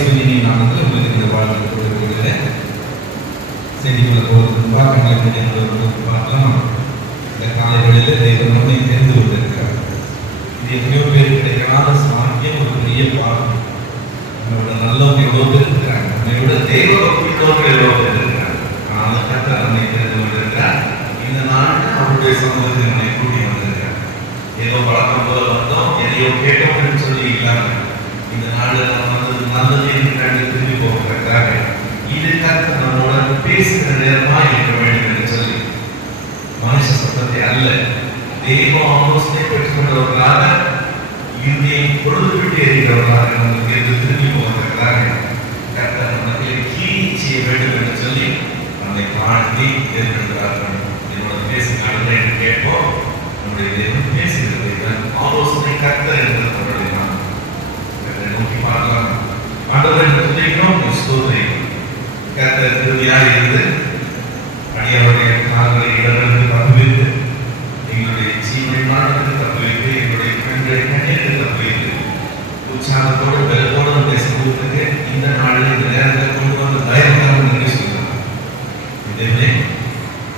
இயேசுவின் நாமத்தில் உங்களுக்கு இந்த வாழ்க்கை கொடுக்கிறேன். செய்திகளை போவதற்கு முன்பாக பார்க்கலாம். இந்த காலைகளில் தேவன் நம்மை தெரிந்து கொண்டிருக்கிறார். இது எத்தனையோ பேர் கிடைக்காத சாத்தியம், ஒரு பெரிய பாடம். நம்மளோட நல்லவங்க எவ்வளோ பேர் இருக்கிறாங்க, நம்மளோட தெய்வ ஒப்பிட்டவர்கள் எவ்வளோ பேர் இருக்கிறாங்க. ஆனால் கர்த்தர் நம்மை தெரிந்து கொண்டிருக்கிறார். இந்த நாளில் அவருடைய சமூகத்தில் நம்மை கூட்டி வந்திருக்கிறார். ஏதோ வழக்கம் போல வந்தோம், எதையோ கேட்டோம்னு சொல்லி இல்லாமல் இந்த நாளில் நம்ம வந்து நல்லது என்று கண்டு திரும்பி போகிறதுக்காக இது கர்த்தர் நம்மோட பேசுகிற நேரமாக இருக்க வேண்டும் என்று சொல்லி மனுஷ சத்தத்தை அல்ல, தெய்வ ஆலோசனை பெற்றுக்கொண்டவர்களாக இதை பொழுது விட்டு எறிகிறவர்களாக நமக்கு எது திரும்பி போவதற்காக கர்த்தர் நமக்கு கீழ் செய்ய வேண்டும் என்று சொல்லி நம்மை வாழ்த்தி ஏற்படுகிறார்கள். என்னோட பேசினார்கள் என்று கேட்போம். நம்முடைய தேவன் பேசுகிறது ஆலோசனை கர்த்தர் என்று நம்முடைய நாம் நோக்கி பார்க்கலாம். ஆண்டவரை துதிக்கிறோம், ஸ்தோத்திரிக்கிறோம். கர்த்தர் திருதியாக இருந்து அடியாருடைய கால்களை இடங்களுக்கு தப்புவித்து, எங்களுடைய ஜீவனை நாளுக்கு தப்புவித்து, எங்களுடைய கண்களை கண்ணீருக்கு தப்புவித்து, உற்சாகத்தோடு வெள்ளத்தோடு நம்முடைய சமூகத்துக்கு இந்த நாளில் இந்த நேரத்தில் கொண்டு வந்து தைரியமாக நன்றி சொல்கிறோம். இதே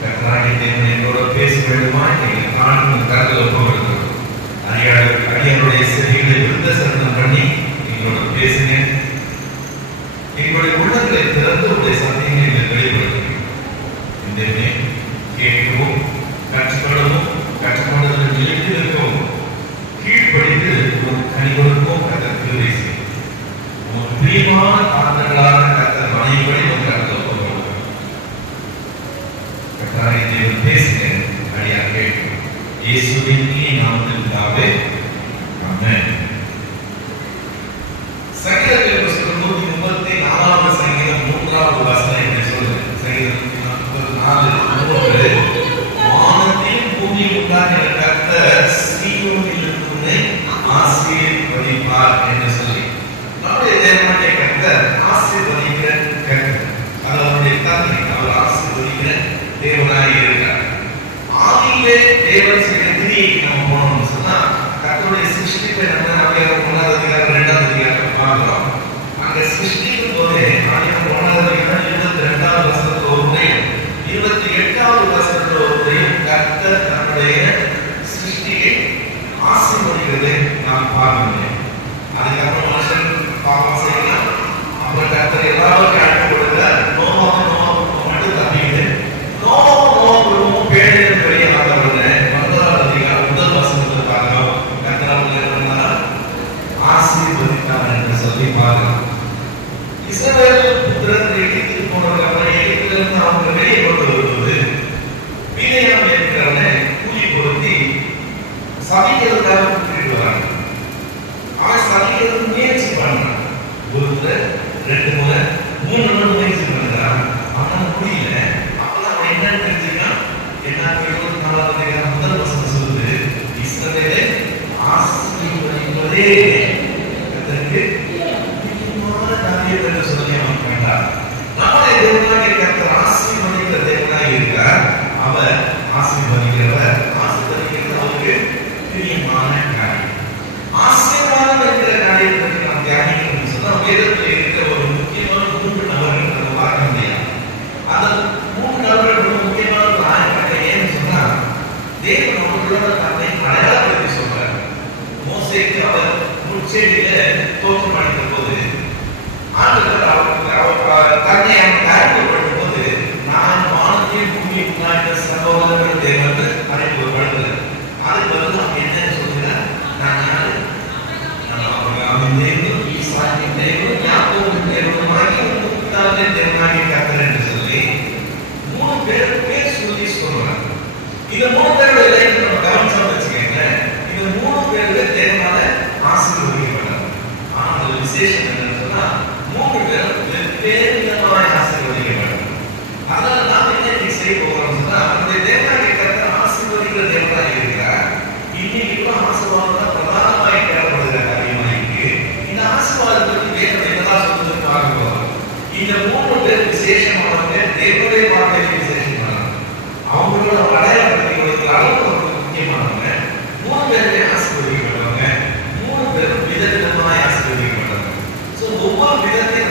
கர்த்தராகிய தேவன் எங்களோட பேச வேண்டுமா எங்கள் காணும் கருத்தில் ஒப்புக்கொடுக்கிறோம். அடியாருடைய செவிகளை விருந்த சரணம் பண்ணி எங்களோட பேசுங்க. எங்களுடைய உள்ளங்களை திறந்து உடைய சத்தியங்களை வெளிப்படுத்தும். இந்த கேட்கவும் கற்றுக்கொள்ளவும் கற்றுக்கொண்டதில் நிலைத்து நிற்கவும் கீழ்ப்படிந்து ஒரு கனிகளுக்கும் கர்த்தர் கிருபை செய்யும். ஒரு பிரியமான பாத்திரங்களாக கர்த்தர் அனைவரை ஒரு கருத்தில் ஒப்புக்கொள்கிறோம். கர்த்தராகிய தேவன் பேசுங்க, அடியா கேட்கும். இயேசுவின் நாமத்தில் பிதாவே, ஆமென். சங்கீதத்தில் 134வது சங்கீதம் 3வது வசனம் என்று சொல்லுது. சங்கீதம் 134:3 வானத்தில் பூமி உண்டாக்கிற கர்த்தர் சீயோனில் உன்னை ஆசீர்வதிப்பார் என்று சொல்லி நம்முடைய தேவனாகிய கர்த்தர் ஆசீர்வதிக்கிற கர்த்தர். அது அவருடைய தன்மை, அவர் ஆசீர்வதிக்கிற தேவனாய் இருக்கிறார். ஆதியிலே தேவன் செய்த கிரியை நம்ம போனோம்னு சொன்னா கர்த்தருடைய சிருஷ்டிப்பை நம்ம 1வது அதிகாரம் 2வது அதிகாரம் பார்க்கிறோம். அங்க சிருஷ்டிக்கும் போதே 1வது அதிகாரம் 22வது வசனத்துல ஒரு முறையும் 28வது வசனத்துல ஒரு முறையும் கர்த்தர் தன்னுடைய சிருஷ்டியை ஆசீர்வதிக்கிறதை நாம் பார்க்கிறோம். அதுக்கப்புறம் மனுஷன் பாவம் செய்யலாம். அப்புறம் கர்த்தர் எல்லாருக்கும் அழைப்பு கொடுக்கிறார். நோவாவுக்கு மட்டும் தப்பிக்கிட்டு நோவாவுக்கும் பேழையிலும் வெளியே வந்தவங்க 1வது அதிகாரம் 1வது வசனத்துல பார்க்கிறோம். கர்த்தர் ஆசீர்வதித்தார் என்று சொல்லி பார்க்கிறோம். இஸ்ரவேல் புத்திரர்கள் எகிப்துக்கு போனதுக்கு எகிப்திலிருந்து அவங்க வெளியே கொண்டு வருவது மீதியாம் இருக்கிறவனை கூலி பொருத்தி சபிக்கிறதுக்காக கூட்டிட்டு வராங்க. அவன் சபிக்கிறது முயற்சி பண்றான். ஒரு முறை, 2 முறை, 3 முறை முயற்சி பண்றான். அவன் புரியல. அப்பதான் அவன் என்ன தெரிஞ்சுக்கான். என்ன 24வது முதல் வசனம் சொல்லுது, இஸ்ரவேலை ஆசீர்வதிப்பதே கர்த்தருக்கு என்று சொல்லி அவன் கண்டார். நம்முடைய தேவனாகிய கர்த்தர் ஆசீர்வதிக்கிற தேவனாய் இருக்கிறார். அவர் ஆசீர்வதிக்கிறவர். ஆசீர்வதிக்கிறது அவருக்கு பிரியமான காரியம். ஆசீர்வாதம் என்கிற காரியத்தை நாம் தியானிக்கணும்னு சொன்னா வேதத்தில் இருக்கிற ஒரு முக்கியமான 3 நபர்கள் நம்ம பார்க்க முடியாது. அந்த 3 நபர்கள் ரொம்ப முக்கியமான காரியம் ஏன்னு சொன்னா தேவன் அவர்களோட தன்னை அடையாளப்படுத்தி சொல்றார். மோசேக்கு அவர் முச்செடியில தோற்றம் அளித்த போது ஆண்டவர் தன்னை அவன் அறிமுகப்படுத்தும் போது நான் வானத்தையும் பூமியை உண்டாக்கிற சகோதரர்கள் தேவன் அறிமுகப்படுத்துகிறார். அதுக்கு வந்து அவங்க என்ன சொல்கிறார், நான் யாரு, நான் ஆபிரகாமின் தேவன், ஈசாக்கின் தேவன், யாக்கோபின் தேவனுமாகிய உங்கள் பிதாவின் தேவனாகிய கர்த்தர் என்று சொல்லி 3 பேர் சொல்லி சொல்றாங்க. இந்த 3 பேருடைய லைஃப் நம்ம கவனிச்சோம் வச்சுக்கோங்க. இந்த 3 பேருடைய தேவனால ஆசீர்வதிக்கப்பட்டாங்க. ஆனால் விசேஷம் என்னன்னு சொன்னா 3 பேரும் வெவ்வேறு விதமாக ஆசீர்வதிக்கப்பட்டாங்க. அதனால நாம் என்ன செய்ய போகிறோம் சொன்னா அந்த தேவனாகிய கர்த்தர் ஆசீர்வதிக்கிற தேவனாக இருக்கிறார். இன்னைக்கு கூட ஆசீர்வாதம் தான் பிரதானமாக தேவைப்படுகிற காரியமாக இருக்கு. இந்த ஆசீர்வாதத்தை பற்றி வேதம் என்னதான் சொல்றது பார்க்க போகிறோம். இந்த 3 பேர் விசேஷமானவங்க, தேவனுடைய பார்வையில் விசேஷமானவங்க. அவங்களோட அடையாளப்படுத்தி கொடுக்கிற அளவுக்கு அவங்களுக்கு முக்கியமானவங்க. 3 பேருமே ஆசீர்வதிக்கப்பட்டவங்க. 3 பேரும் விதவிதமாக ஆசீர்வதிக்கப்பட்டவங்க. ஒவ்வொரு விதத்தை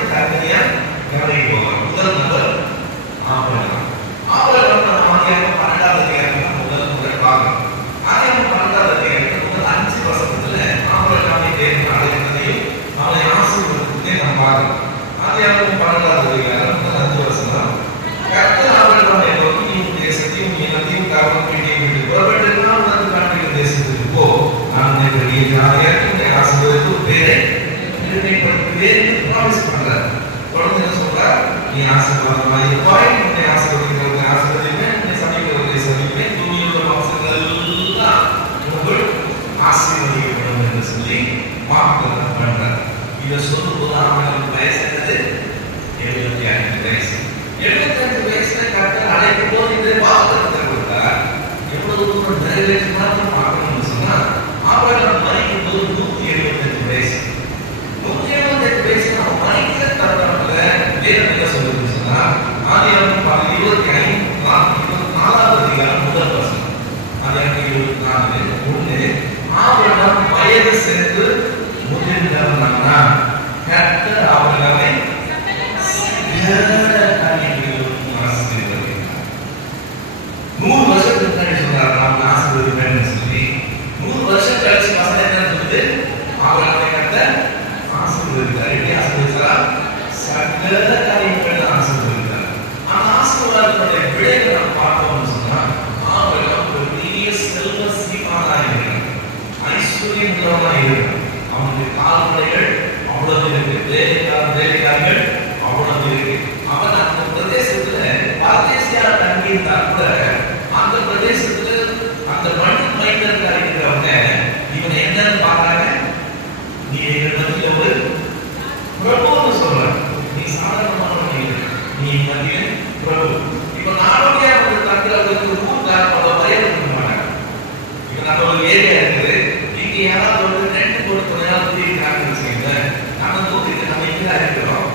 மேன்மைப்படுத்துவேன் ப்ராமிஸ் பண்றார். தொடர்ந்து என்ன சொல்றார்? நீ ஆசீர்வாதமாக இருப்பாய், உன்னை ஆசீர்வதிக்கிறவர்களை ஆசீர்வதிப்பேன், உன்னை சபிக்கிறவர்களை சபிப்பேன், பூமியில் உள்ள வம்சங்கள் எல்லாம் உங்கள் ஆசீர்வதிக்கப்படும் என்று சொல்லி வாக்குத்தத்தம் பண்றார். இதை சொல்லும்போது அவங்களுக்கு வயசு என்னது? 75 வயசு. 75 வயசுல கர்த்தர் அழைக்கும் போது இந்த வாக்குத்தத்தத்தை கொடுத்தார். எவ்வளவு தூரம் நிறைவேற்றினாலும் பார்க்கணும்னு சொன்னா ஆபிரகாம் மரிக்கும் போது 175 வயசு. 175 வயசு நம்ம மரிக்கிற தருணத்துல வேதம் என்ன சொல்லுதுன்னு சொன்னா ஆதியாகமம் 24வது அதிகாரம் முதல் வசனம். ஆதியாகமம் 24:1 ஆபிரகாம் வயது சென்று முதிர்ந்தவனானா கர்த்தர் ஆபிரகாமை சகல காரியங்களிலும் ஆசீர்வதித்தார். 100 வருஷத்துக்கு முன்னாடி சொன்னார் நான் ஆசீர்வதிப்பேன்னு சொல்லி 100 வருஷம் கழிச்சு வசனம் என்ன சொல்லுது? ஆபிரகாமை கர்த்தர் ஆசீர்வதித்தார். எப்படி ஆசீர்வதித்தார்? சகல காரியங்களிலும் ஆசீர்வதித்தார். அந்த ஆசீர்வாதத்துடைய விளைவை நாம் பார்த்தோம்னு சொன்னா ஆபிரகாம் ஒரு பெரிய செல்வ சீமானாக இருக்கிறார், ஐஸ்வர்யம் உள்ளவனாக இருக்கிறார். அவனுடைய கால்நடைகள் அவ்வளவு இருக்கு, வேலைக்காரர்கள் அவ்வளவு இருக்கு. அவன் அந்த பிரதேசத்துல பரதேசியா தங்கியிருந்தா கூட அந்த பிரதேசத்துல அந்த மண் மைந்தர்களா இருக்கிறவங்க இவனை என்னன்னு பார்க்கறாங்க? நீ எங்க மத்தியில ஒரு பிரபுன்னு சொல்றாங்க. நீ சாதாரணமான நீ மத்திய பிரபு. இப்ப நாடோடியா ஒரு தங்கிறவங்களுக்கு ஊர்காரம் அவ்வளவு பயம் இருக்க மாட்டாங்க. இப்ப நம்ம ஒரு ஏரியா இருக்குது, இங்க யாராவது ஒரு ரெண்டு போட்டு கொஞ்ச நாள் ஊதிருக்காங்கன்னு வச்சுக்கோங்க, நம்ம ஊதிட்டு நம்ம இங்கே இருக்கிறோம்,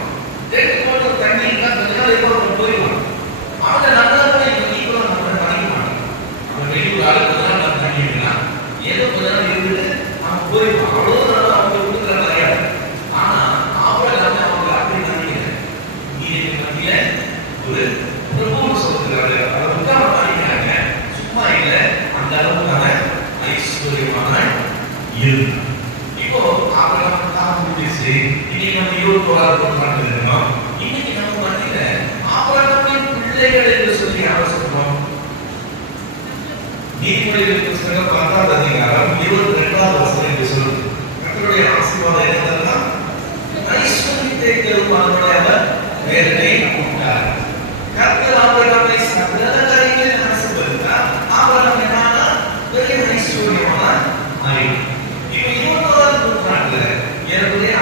ரெண்டு போட்டு தண்ணி இருந்தா கொஞ்ச நாள் எப்போ போயிடுவாங்க. அவங்க நல்லா போய் ஈக்குவலாக நம்ம பண்ணிக்க மாட்டோம். அவங்க வெளியூராக கொஞ்ச நாள் நம்ம தண்ணி இருக்கலாம், ஏதோ கொஞ்ச நாள் இருக்குது அவங்க போயிடுவோம். அவ்வளோ நாள் அவங்க கொடுக்குற கிடையாது. ஆனா ஆபிரகாம் அவங்க அப்படி நினைக்கிறேன், நீ எங்க மத்தியில ஒரு பிரபுன்னு சொல்லுகிறாரு. அதை உட்கார பண்ணிக்கிறாங்க, சும்மா இல்லை, அந்த அளவுக்கான ஐஸ்வர்யமான இருந்தார். இப்போ ஆபிரகாம் தான் முடிச்சு இன்னைக்கு நம்ம 21வது நூற்றாண்டுல இருக்கோம். இன்னைக்கு நம்ம மத்தியில ஆபிரகாமின் பிள்ளைகள் என்று சொல்லி யாரை சொல்றோம்? நீதிமொழிகள் புத்தகம் 10வது அதிகாரம் 22வது வசனம் என்று சொல்லுது. கர்த்தருடைய ஆசீர்வாதம் என்னன்னா ஐஸ்வர்யத்தை தரும் அதனுடைய அவர் வேதனை உண்டார். கர்த்தர் ஆபிரகாமை சகல காரியங்களில் ஆசீர்வதித்தார். ஆபிரகாம் என்னன்னா பெரிய ஐஸ்வர்யமான ஆயிரம். இப்போ 21வது நூற்றாண்டுல ஏறக்குறைய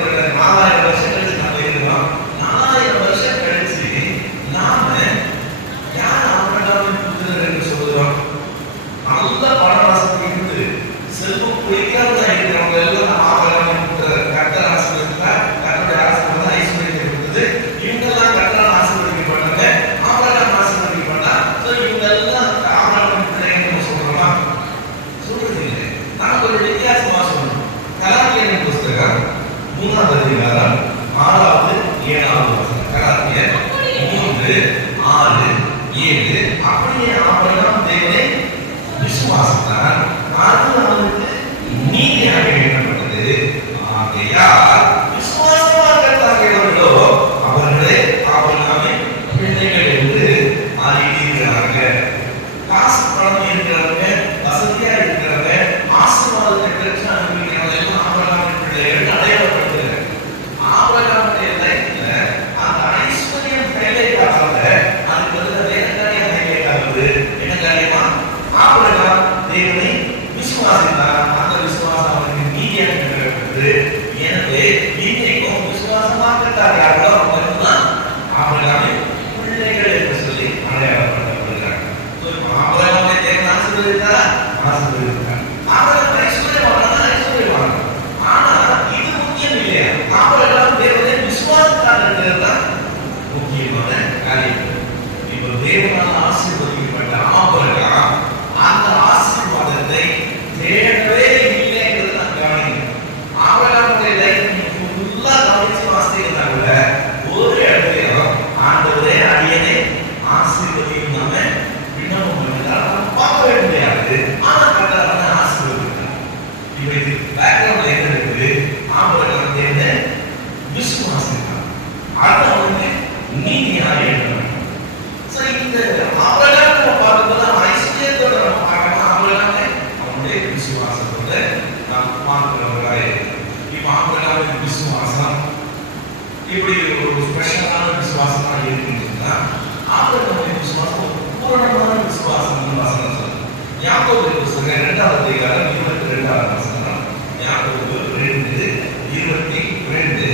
ஒரு 4000 வருஷம் கழிச்சு நம்ம இருக்கிறோம். 4000 வருஷம் கழிச்சு நாம் இப்படி ஒரு ஸ்பெஷலான விசுவாசமா இருக்குன்னா ஆபிரகாமுடைய விசுவாசம் பூரணமான விசுவாசம் வசனம் சொல்லுது. யாக்கோபு புத்தகம் 2வது அதிகாரம் 22வது வசனம். யாக்கோபு 2:22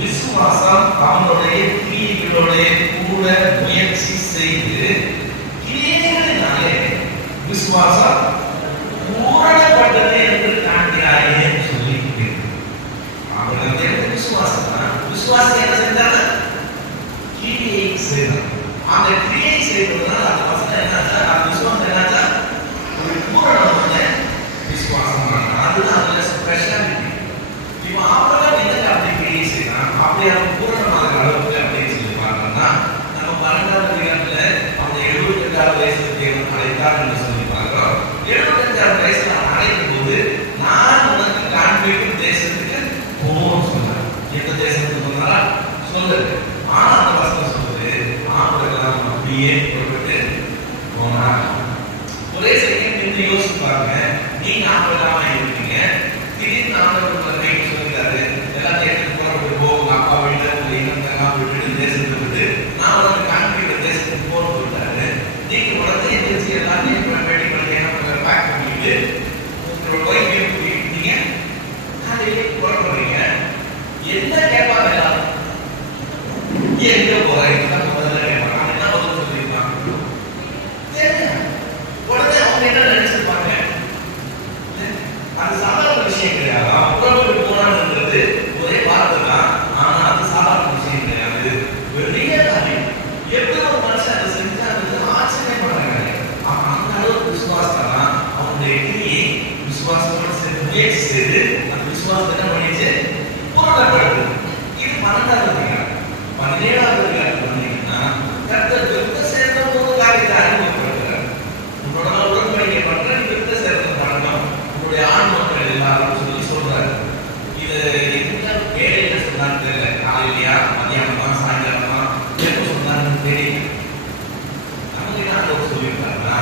விசுவாசம் அவனுடைய கிரியைகளோட கூட முயற்சி செய்து கிரியைகளினாலே விசுவாசம் பூரணப்பட்டது என்று காண்கிறாயே சொல்லி அவனுடைய விசுவாசம் விசுவாசம் என்ன செஞ்சாங்க? கிரியை செய்தாங்க. அந்த கிரியை செய்வதனால அந்த வசனம் என்னன்னா அந்த விசுவாசம் என்னன்னா ஒரு பூரணமான விசுவாசம். அதுதான் அதுல ஸ்பெஷாலிட்டி. இப்போ ஆபிரகாம் என்ன அப்படி கிரியை செய்யலாம், அப்படி அவன் பூரணமான அளவுக்கு அப்படின்னு சொல்லி பார்த்தோம்னா நம்ம 12வது அதிகாரத்துல அவங்க 78வது வயசுல தேவன் அழைத்தார் என்று சொல்லி பார்க்கிறோம். 75வது வயசுல அவன் அழைக்கும் போது நான் உனக்கு காண்பிக்கும் தேசத்துக்கு போன்னு சொன்னார். எந்த தேசத்துக்கு சொன்னாரா சொல்லுது. ஆனா அந்த வசனம் சொல்லுது ஆபிரகாம் அப்படியே புறப்பட்டு போனார். ஒரே செகண்ட் நின்று யோசிச்சு பாருங்க. நீங்க ஆபிரகாமா இருக்கீங்க, திடீர்னு ஆண்டவர் உங்களை சொல்லிட்டாரு எல்லாத்தையும் எடுத்து புறப்பட்டு போ, உங்க அப்பா வீட்டுல உங்க இனத்தெல்லாம் விட்டுட்டு தேசத்தை விட்டு நான் உனக்கு காண்பிக்கிற தேசத்துக்கு போன்னு சொல்லிட்டாரு. நீங்க உடனே எந்திரிச்சு எல்லாத்தையும் ரெடி பண்ணி என்ன பேக் பண்ணிட்டு உங்களோட ஒய்ஃபையும் கூட்டிட்டு நீங்க காலையிலே புறப்படுறீங்க. என்ன கேட்பாங்க எல்லாரும்? எங்க போறீங்க? முதல்ல கேட்பாங்க. என்ன பதில் சொல்லிருப்பாங்க? உடனே அவங்க என்ன நினைச்சிருப்பாங்க? அது சாதாரண விஷயம் கிடையாது. புறப்பட்டு போனான்றது ஒரே வார்த்தை தான். ஆனா அது சாதாரண விஷயம் கிடையாது, பெரிய காரியம். எப்படி ஒரு மனுஷன் அதை செஞ்சாங்கிறது ஆச்சரியப்படுறாங்க. அந்த அளவுக்கு விசுவாசம் தான் அவனுடைய கிரியை விசுவாசத்தோடு சேர்ந்து முயற்சி செய்து அந்த விசுவாசத்தை என்ன பண்ணிச்சு? பூரணப்படுது. இது 12வது அதிகாரம். 17வது அதிகாரம் பண்ணீங்கன்னா கர்த்தர் விருத்த சேர்ந்த ஒரு காரியத்தை அறிமுகப்படுத்துறார். உன்னோட உடன்படிக்கை பண்ற விருத்த சேர்ந்த பண்ணணும் உன்னுடைய ஆண் மக்கள் எல்லாரும் சொல்லி சொல்றாரு. இது எந்த வேலையில சொன்னான்னு தெரியல. காலையிலயா, மதியானமா, சாயங்காலமா, எப்ப சொன்னான்னு தெரியல. நமக்கு என்ன சொல்லியிருக்காருன்னா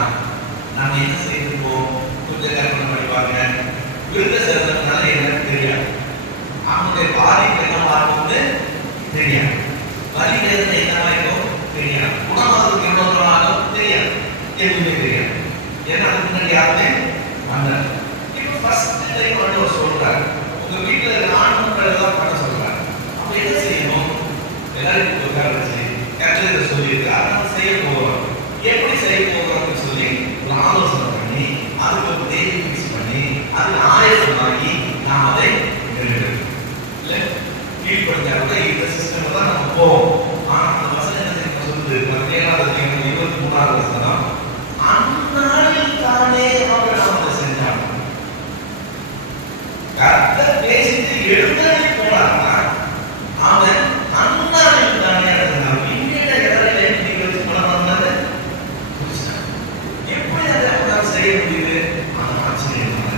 நாம என்ன செய்திருப்போம்? கொஞ்சம் கற்பனை பண்ணிப்பாங்க. விருத்த சேர்ந்ததுனால என்னன்னு தெரியாது. அவனுடைய பாதிப்பு என்ன பார்க்கும்னு தெரியாது. வலி வேதனை என்னவா இருக்கும் தெரியாது. குணமாகிறதுக்கு எவ்வளவு தூரம் ஆகும் தெரியாது. எதுவுமே தெரியாது. ஏன்னா அதுக்கு முன்னாடி யாருமே வந்தார். இப்போ ஃபர்ஸ்ட் டைம் அவர் சொல்றாரு உங்க வீட்டுல இருக்க ஆண் மக்கள் எல்லாம் பண்ண சொல்றாரு. அப்ப என்ன செய்யணும்? எல்லாரும் உட்கார வச்சு கர்த்தர் சொல்லியிருக்காரு நம்ம செய்ய போகிறோம். எப்படி செய்ய போகிறோம்னு சொல்லி ஒரு ஆலோசனை பண்ணி அதுக்கு ஒரு தேதி ஃபிக்ஸ் பண்ணி அதுக்கு ஆயத்தமாகி நாம் அதை கீழ்படுத்த இந்த சிஸ்டம் தான் நம்ம போவோம். ஆனா அந்த வசனம் என்ன சொல்லுது? 17வது அதிகாரம் 23வது வசனம். அந்நாளில் தானே அவர் அதை செஞ்சாங்க. கர்த்தர் பேசிட்டு எழுந்தே போனார்னா அவன் அந்நாளில் தானே இருந்தான். இன்றைய இடத்துல நீங்க வச்சு பண்ணாரு எப்படி அதை அவனால் செய்ய முடியுது? அந்த ஆச்சரியமான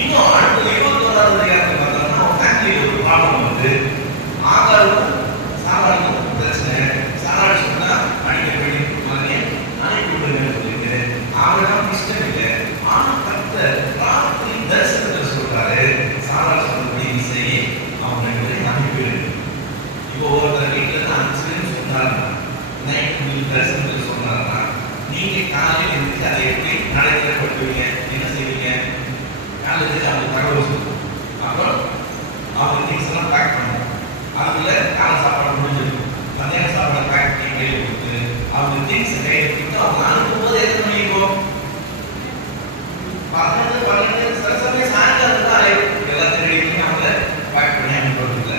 இன்னும் அடுத்த 21வது அதிகாரத்தில் பார்த்தோம்னா அவன் ஃபேமிலியில் ஒரு ப்ராப்ளம் வந்து ஆகாருக்கும் சாராளுக்கும் பிரச்சனை. சாராள் சொன்னா அடிக்கடி அனுப்பி விடுங்க சொல்லிட்டு அவர்தான் இஷ்டம் இல்லை. ஆனா கர்த்தர் ராத்திரி தரிசனத்தில் சொல்றாரு சாராள் சொன்னபடி நீ செய்ய அவங்க அனுப்பிவிடு. இப்போ ஒருத்தர் வீட்டுல இருந்து அனுப்பிச்சுன்னு சொன்னாருன்னா நைட்டு தரிசனத்தில் சொன்னாருன்னா நீங்க காலையில் இருந்துச்சு அதை எப்படி நடைமுறைப்படுத்துவீங்க? என்ன செய்வீங்க? காலையில் அவங்க தகவல் சொல்லுவோம். அப்புறம் அவங்க திங்ஸ் எல்லாம் பேக் பண்ணுவோம். அதுல காலை சாப்பாடு முடிஞ்சிருக்கும். மத்தியான சாப்பாடு பேக் பண்ணி கையில் கொடுத்து அவங்க திங்ஸ் கையில் கொடுத்து அவங்க அனுப்பும் போது எத்தனை மணி இருக்கும்? 12 12 சாயங்காலம் தான் எல்லாத்தையும் ரெடி பண்ணி அவங்க பேக் பண்ணி அனுப்புறதுல.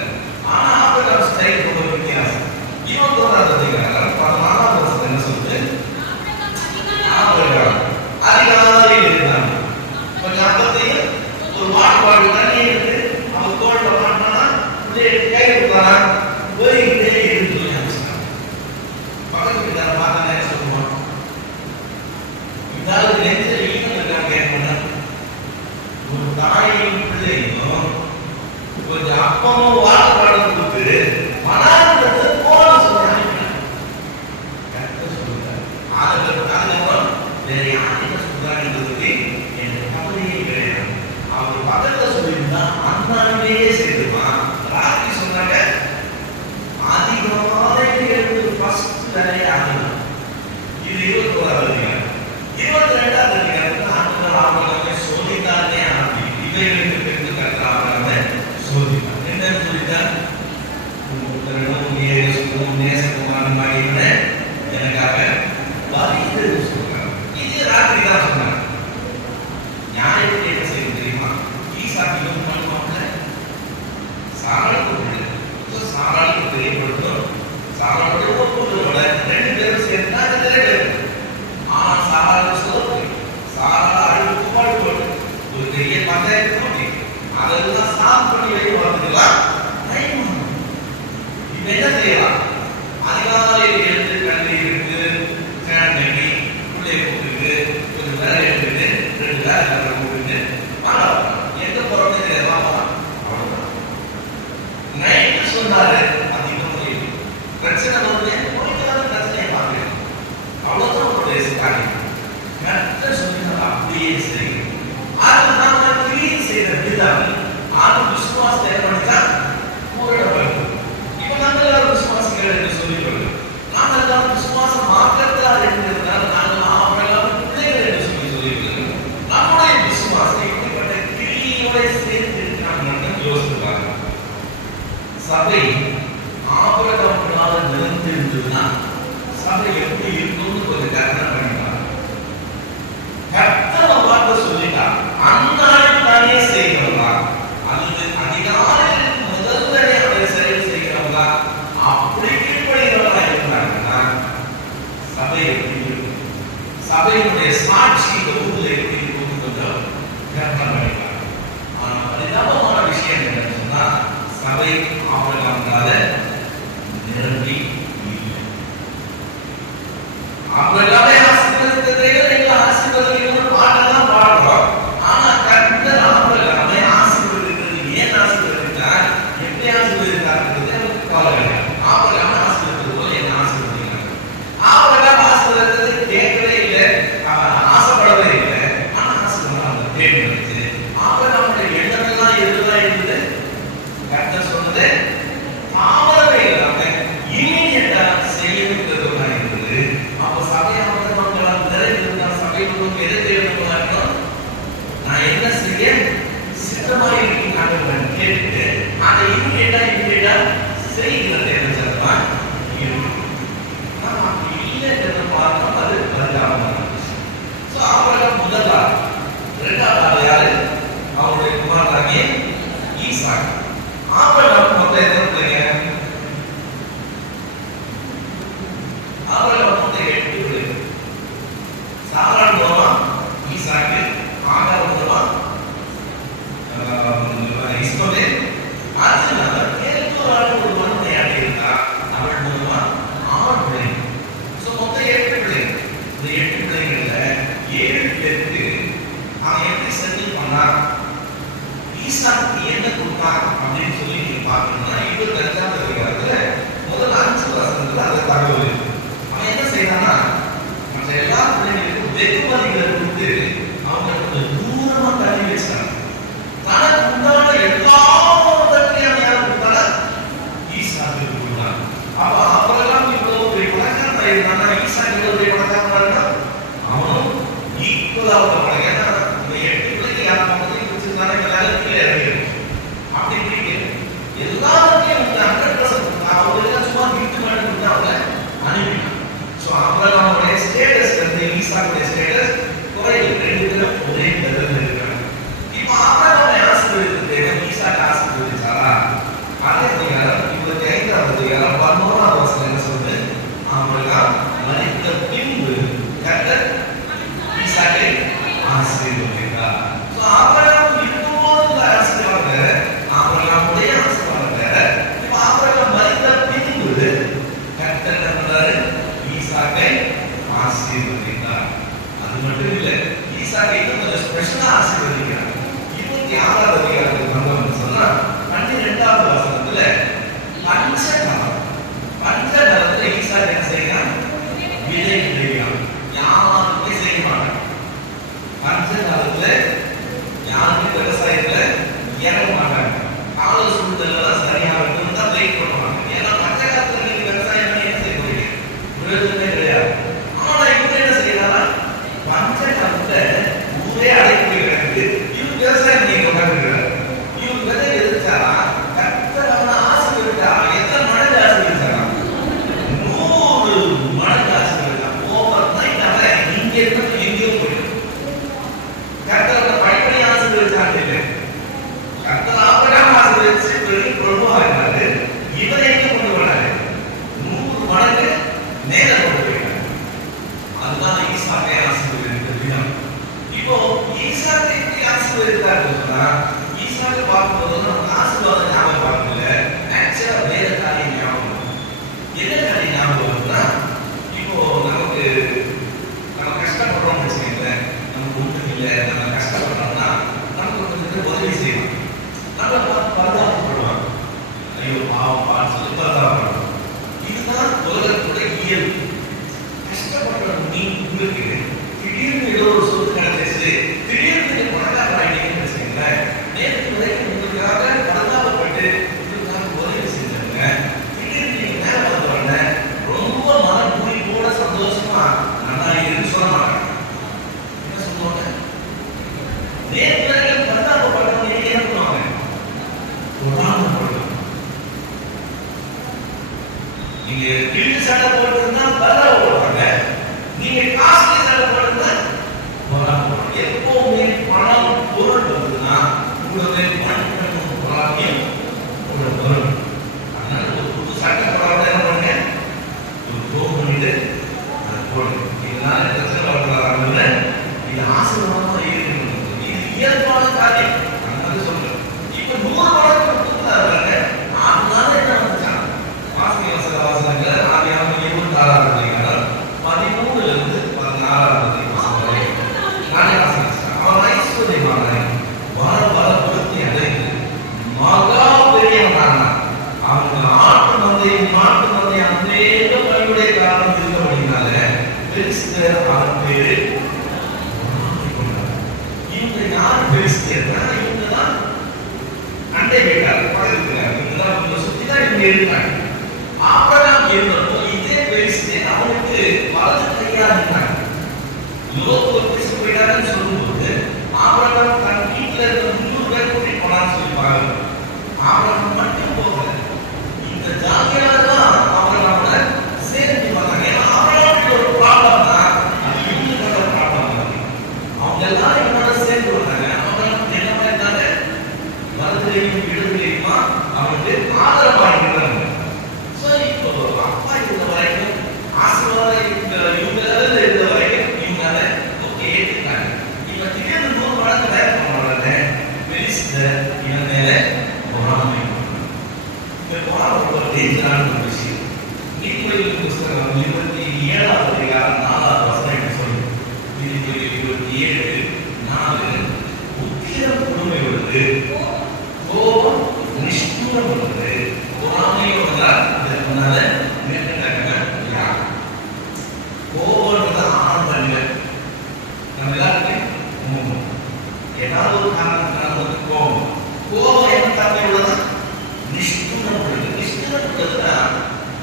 ஆனா அவங்க ஸ்டைல் ரொம்ப வித்தியாசம். 21வது அதிகாரம் 14வது வசனம் என்ன சொல்லுது? அதிகாலையில் இருந்தாங்க. கொஞ்சம் அப்பத்தையும் ஒரு வாட்டர் பாட்டில் தண்ணி எடுத்து அவங்க தோல்ல மாட்டினா கை கொடுத்தாரா போய்கிட்டே இருந்து சொல்லி அனுப்பிச்சிட்டாங்க. பக்கத்து வீட்டார பார்த்தா என்ன சொல்லுவோம்? இதாவது நெஞ்சில் ஈனம் இருக்காங்க. கேட்கணும்னா ஒரு தாயும் பிள்ளையும் கொஞ்சம் அப்பமும் வாட்டர் பாட்டில் கொடுத்து மனாந்தத்தை போன சொல்றாங்க. சொல்றாரு அதுக்கப்புறம் வேற யார் என்ன சொல்றாங்கன்றதுக்கு எனக்கு கவலையே கிடையாது. அவர் பக்கத்துல சொல்லியிருந்தா அண்ணாவே சேர்த்துமா. ராத்திரி சொன்னாங்க சாராளுக்கு பிள்ளை. சாராளுக்கு தெரியப்படுத்தும். சாராளுடைய ஒப்புதலோட 2 பேரும் சேர்ந்தா இந்த நிறைவேறு. ஆனா சாராளுக்கு சோதனை. சாராள அழுக்கு பாடுபட்டு ஒரு பெரிய பஞ்சாயத்து போட்டி. அதெல்லாம் சால்வ் பண்ணி வைக்க பார்த்துக்கலாம். இப்ப என்ன செய்யலாம்? அதிகாலை எழுந்து கல்வி இருக்கு, சேனம் கட்டி, பிள்ளை கூப்பிட்டு, கொஞ்சம் வேலை எடுத்துட்டு, 2 வேலை கூப்பிட்டு, எங்க போறோம்னு தெரியலாம். அவ்வளவுதான். நைட்டு சொன்னாரு, அதிகம் பிரச்சனை வந்து போய்க்கலாம், பிரச்சனையை பார்க்கிறேன். அவ்வளவுதான் உங்களுடைய காரியம். கரெக்டா சொன்னீங்க, அப்படியே செய்யுங்க. அது நாம கிரியேட் செய்யற விதம், அது விசுவாசத்தை ஏற்படுத்திதான் பூரணப்படுத்தும். இப்ப நம்ம எல்லாரும் விசுவாசிகள் என்று சொல்லிக்கொள்ளும். நாம் எல்லாரும் விசுவாசம் மாற்றத்தால் இருக்கிறதுனால நாங்கள் ஆபரகாம் பிள்ளைகள் என்று சொல்லிக்கொள்ளும். நம்முடைய விசுவாசம் இப்படிப்பட்ட கிரியோட சேர்த்து இருக்கிறாங்க. யோசித்து பாருங்க. சபை ஆபரகாம்னால நிறைந்திருந்ததுன்னா சபை எப்படி இருக்கும்னு கொஞ்சம் கற்பனை பண்ணிப்பாங்க. கர்த்தர் வார்த்தை சொல்லிட்டார், அந்நாள் தானே செய்கிறவங்களா அல்லது அதிகாலையில் முதல் வேலை அவரை செயல் செய்கிறவங்களா அப்படி கீழ்ப்படுகிறவங்களா இருக்கிறாங்கன்னா சபை எப்படி இருக்கும்? சபையினுடைய சாட்சி இந்த ஊரில் எப்படி இருக்கும் கொஞ்சம் கற்பனை பண்ணிப்பாங்க. ஆனா பரிதாபமான விஷயம் என்னன்னு சொன்னா சபை ஆபரகாம்னால நிரம்பி இல்லை. ஆபரகாமை ஆசீர்வதித்ததை ஆசீர்வதிக்கணும்னு பாட்டெல்லாம் பாடுறோம். ஆனா கர்த்தர் ஆபரகாமை ஆசீர்வதிக்கிறது ஏன் ஆசீர்வதித்தார், எப்படி ஆசீர்வதித்தார்ன்றது எனக்கு கவலை கிடையாது. ஆபரகாமை ஆசீர்வதித்தது போல என்ன ஆசீர்வதிக்கிறாங்க. ஆபரகாம் ஆசீர்வதித்தது கேட்கவே இல்லை, அவன் ஆசைப்படவே இல்லை. ஆனா ஆசீர்வாதம் அவங்க தேடி வந்துச்சு. ஆபரகாமுடைய எண்ணமெல்லாம் எதுலாம் இருந்தது? கர்த்தர் சொன்னது தாமதமே இல்லாம இமீடியட்டா செய்யணுங்கிறதா இருந்தது. அப்ப சபையாவது மக்களால் நிறைந்திருந்தால் சபையில் உங்களுக்கு எதை தேவைப்படுமா இருக்கணும்? நான் என்ன செய்ய சித்தமாக இருக்கீங்க கேட்டு அதை இமீடியட்டா செய்கிறது என்ன சொல்லுமா அப்படி இல்லைங்கிறத பார்த்தோம். அது பரிதாபமான விஷயம். ஸோ ஆபரகாம் முதலா, 2வது யாரு? அவருடைய குமாரனாகிய ஈசாக். ஆபரகாம் மொத்தம் எத்தனை பிள்ளைங்க? ஆபரகாம் மொத்தம் 8 பிள்ளைகள். சாராள் மூலமா ஈசாக்கு, ஆகார் மூலமா இஸ்மவேல், அது இல்லாம கேத்தூரால் ஒரு மனுமையாக இருந்தார். அவள் மூலமா 6 பிள்ளைகள். ஸோ மொத்தம் 8 பிள்ளைகள். இந்த 8 பிள்ளைகள்ல 7 பேருக்கு அவன் எப்படி செட்டில் பண்ணார், ஈசாக்கு என்ன கொடுத்தார் அப்படின்னு சொல்லி நீங்க பார்க்கணும்னா 25ஆம் அதிகாரத்துல முதல் 5 வசனத்துல அந்த தகவல் இருக்கு. அவன் என்ன செய்யறான்னா மற்ற எல்லா பிள்ளைகளுக்கும் வெகுமதிகளை கொடுத்து அவங்க கொஞ்சம் தூரமா தள்ளி வச்சாங்க. தனக்கு உண்டான எல்லாவற்றையும் அவன் யாரும் கொடுத்தானா? ஈசாக்கு கொடுத்தாங்க. அப்ப அவரெல்லாம் இவ்வளவு பெரிய பணக்காரனா இருந்தானா, ஈசாக்கு இவ்வளவு பெரிய பணக்காரனா இருந்தா அவனும் ஈக்குவலா உள்ள பணம். ஏன்னா இந்த 8 பிள்ளைக்கு யார் பணத்தையும் வச்சிருந்தானே எல்லாரும் கீழே இறங்கிடும். அப்படி பிடிக்கல. எல்லா நீங்க கிழிஞ்ச சட்டை போட்டிருந்தா பல்ல ஓடுவாங்க, நீங்க காஸ்ட்லி சட்டை போட்டிருந்தா போறாங்க. எப்பவுமே பணம் பொருள் வருதுன்னா கூடவே மனுஷனும் பொறாமையும் கூட வரும். அதனால ஒரு புது சட்டை போடாம என்ன பண்ணுங்க, ஒரு கோபம் பண்ணிட்டு அதை போடுங்க. இதனால பிரச்சனை வளர்க்கலாம்ல, இது ஆசீர்வாதமா இருக்கணும். இது இயல்பான காரியம். அதனால சொல்றேன். இப்ப 100 பணம் கொடுத்தாங்க, அதனால என்ன வந்துச்சான் வாசனை வசனங்கள் ஆதியாகமம் 26 அதிகாரம் 13 இருந்து 16 நானே வாசிக்கிறேன். அவன் ஐஸ்வர்யமானான், வர வர விருத்தி அடைந்து மகா பெரியவனானான். அவனுக்கு ஆட்டு மந்தையும் அநேக பணியுடைய காரணம் இருந்தபடினால பெலிஸ்தர் அவன் பேரு கொண்டார். இவங்க யார் பெலிஸ்தர்னா, இவங்க தான் அண்டை வீட்டார், பக்கத்துல இவங்க தான் இவங்க சுத்தி தான் இவங்க இருந்தாங்க. ஆபிரகாம் இருந்தப்போ இதே பெலிஸ்தர் அவனுக்கு வலது கையா இருந்தாங்க. லோத்து பேசி போயிட்டாருன்னு சொல்லும்போது ஆபிரகாம் தன் வீட்டுல இருந்த 300 பேர் கூட்டிட்டு போனான்னு சொல்லிப்பாங்க. ஆபிரகாம் மட்டும் போகல, இந்த ஜாதியால தான் ஆபிரகாமோட சேர்ந்து வந்தாங்க. ஏன்னா ஆபிரகாமுக்கு ஒரு ப்ராப்ளம் தான், அது இவங்களோட ப்ராப்ளம் தான். அவங்க எல்லாரும் இவனோட சேர்ந்து வந்தாங்க. ஆபிரகாம் என்னவா இருந்தாங்க, வலதுலையும் இடதுலையுமா அவனுக்கு ஆதரவா இருக்கிறாங்க. ஸோ இப்போ அப்பா இருந்த வரைக்கும் ஆசீர்வாதம் இவங்க இருந்த வரைக்கும் இவங்க ஓகே ஏற்றுட்டாங்க. இப்ப திடீர்னு 100 மடங்கு வேற பண்ணாங்க, பெலிஸ்தர் இவன் மேல பொறாமை. இந்த பொறாமை ஒரு டேஞ்சரான ஒரு விஷயம். நீதிபதிகளின் புஸ்தகம் 27 அதிகாரம் 4 வசனம் சொல்லு. நீதிபதிகள் 27:4 உக்கிரம் கொடுமை உள்ளது, கோபம் நிஷ்டூரம் உள்ளது, பொறாமை உள்ளதால் இதற்கு முன்னால மேற்கொண்டாங்க. கோபம்ன்றது ஆனந்தம் இல்லை. நம்ம எல்லாருமே ஏதாவது ஒரு காரணத்தினால வந்து கோபம் என்ன தன்மை உள்ளதா, நிஷ்டூரம் உள்ளது. நிஷ்டூரம் உள்ளதுன்னா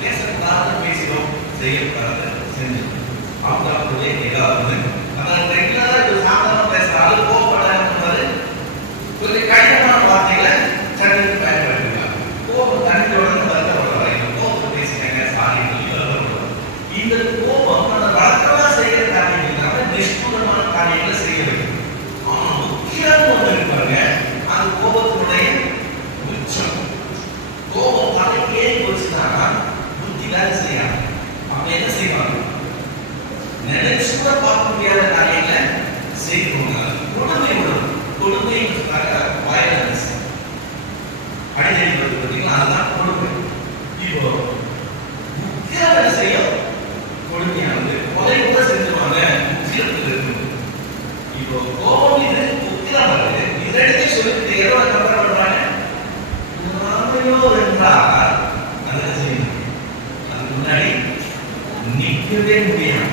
பேசக்கூடாது பேசிடும், செய்யக்கூடாது செஞ்சு அவங்களுடைய ஏதாவது அதாவது ரெகுலரா ஒரு சாதாரண பேசுறாரு, கோபப்படாது கொஞ்சம் கடினமான வார்த்தைகளை சட்டத்துக்கு பயன்படுத்திக்கலாம். கோபம் தண்ணியோட கோபத்தை பேசினாங்க சாரி. இந்த கோபம் அந்த வழக்கமா செய்யற காரியம் இல்லாம நிஷ்டூரமான காரியங்களை செய்ய வேண்டும். ஆனா முக்கியம் ஒன்று இருப்பாங்க, அந்த கோபத்தினுடைய உச்சம். கோபம் தலைக்கே போச்சுன்னா புத்தி வேலை செய்யாது. அப்ப என்ன செய்வாங்க, நினைச்சு கூட பார்க்க முடியாத காரியங்களை செய்வாங்க. கொடுமை உணர்வு, கொடுமை வயலன்ஸ் அடிக்கடி வருது பார்த்தீங்களா, அதுதான் கொடுமை. இப்போ முக்கியம் என்ன செய்யும், கொடுமையானது கொலை கூட செஞ்சுருவாங்க, முக்கியத்தில் இருக்கு. இப்போ கோபம் இது முக்கியம் வருது, இதே சொல்லிட்டு எதோட கம்பேர் பண்றாங்க, என்றால் அதை செய்யணும். அதுக்கு முன்னாடி நிற்கவே முடியாது.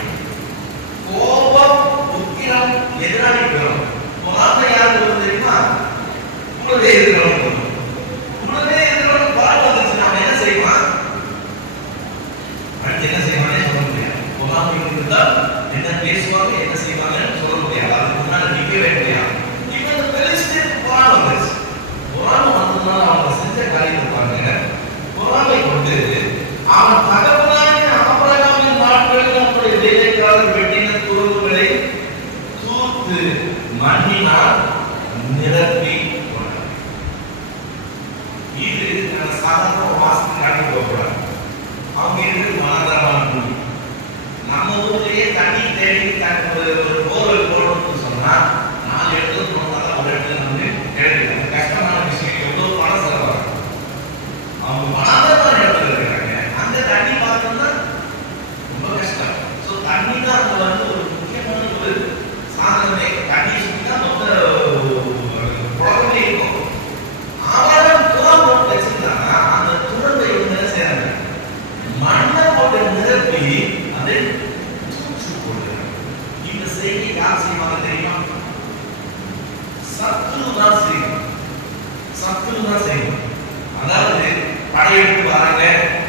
கோபம் உக்கிரம் எதிராளி பெறும். பொறாமை யாருக்கு வரும் தெரியுமா, கூடவே இருக்கிறவங்க வரும். கூடவே இருக்கிறவங்க பால் வந்துச்சுன்னா அவன் என்ன செய்வான், அடுத்து என்ன செய்வானே சொல்ல முடியாது. பொறாமை இருந்தால் என்ன பேசுவாங்க என்ன செய்வாங்கன்னு சொல்ல முடியாது. அதுக்கு முன்னாடி நிற்கவே முடியாது. இப்ப இந்த பெலிஸ்தீனுக்கு பொறாமை வந்துச்சு. பொறாமை வந்ததுனால அவங்க செஞ்ச காரியத்தை பாருங்க. பொறாமை கொண்டு அவன் தகவலாக ஆபிரகாமின் நாட்களில் நம்முடைய வேலைக்காரர் வெட்டின துறவுகளை தூத்து மண்ணினால் நிரப்பி கொண்டார். இது நான் சாதாரண வாசனை காட்டி போகக்கூடாது. அவங்க இருக்கிறது மனதரமான பூமி. நம்ம ஊர்லயே தண்ணி தேடி ஒரு போர்வெல் போடணும்னு சொன்னா 4 இடத்துல போனாதான் ஒரு இடத்துல வந்து கிடைக்குது. கஷ்டமான விஷயம், எவ்வளவு பணம் செலவாகும். அவங்க மனதரமான இடத்துல இருக்கிறாங்க, அந்த தண்ணி பார்த்தோம்னா ரொம்ப கஷ்டம். ஸோ தண்ணி தான் அங்க வந்து ஒரு முக்கியமான ஒரு சாதனமே. தண்ணி சுற்றி தான் மொத்த குழந்தை இருக்கும். அவன் துறம் போட்டு வச்சிருந்தாங்க, அந்த துறவை என்ன செய்யறாங்க, மண்ணை போட்டு நிரப்பி அதை தூச்சு போடுறாங்க. இந்த செய்தி யார் செய்வாங்க தெரியுமா, சத்துரு தான் செய்யும். சத்துரு தான் செய்யும். அதாவது படையெடுத்து வராங்க,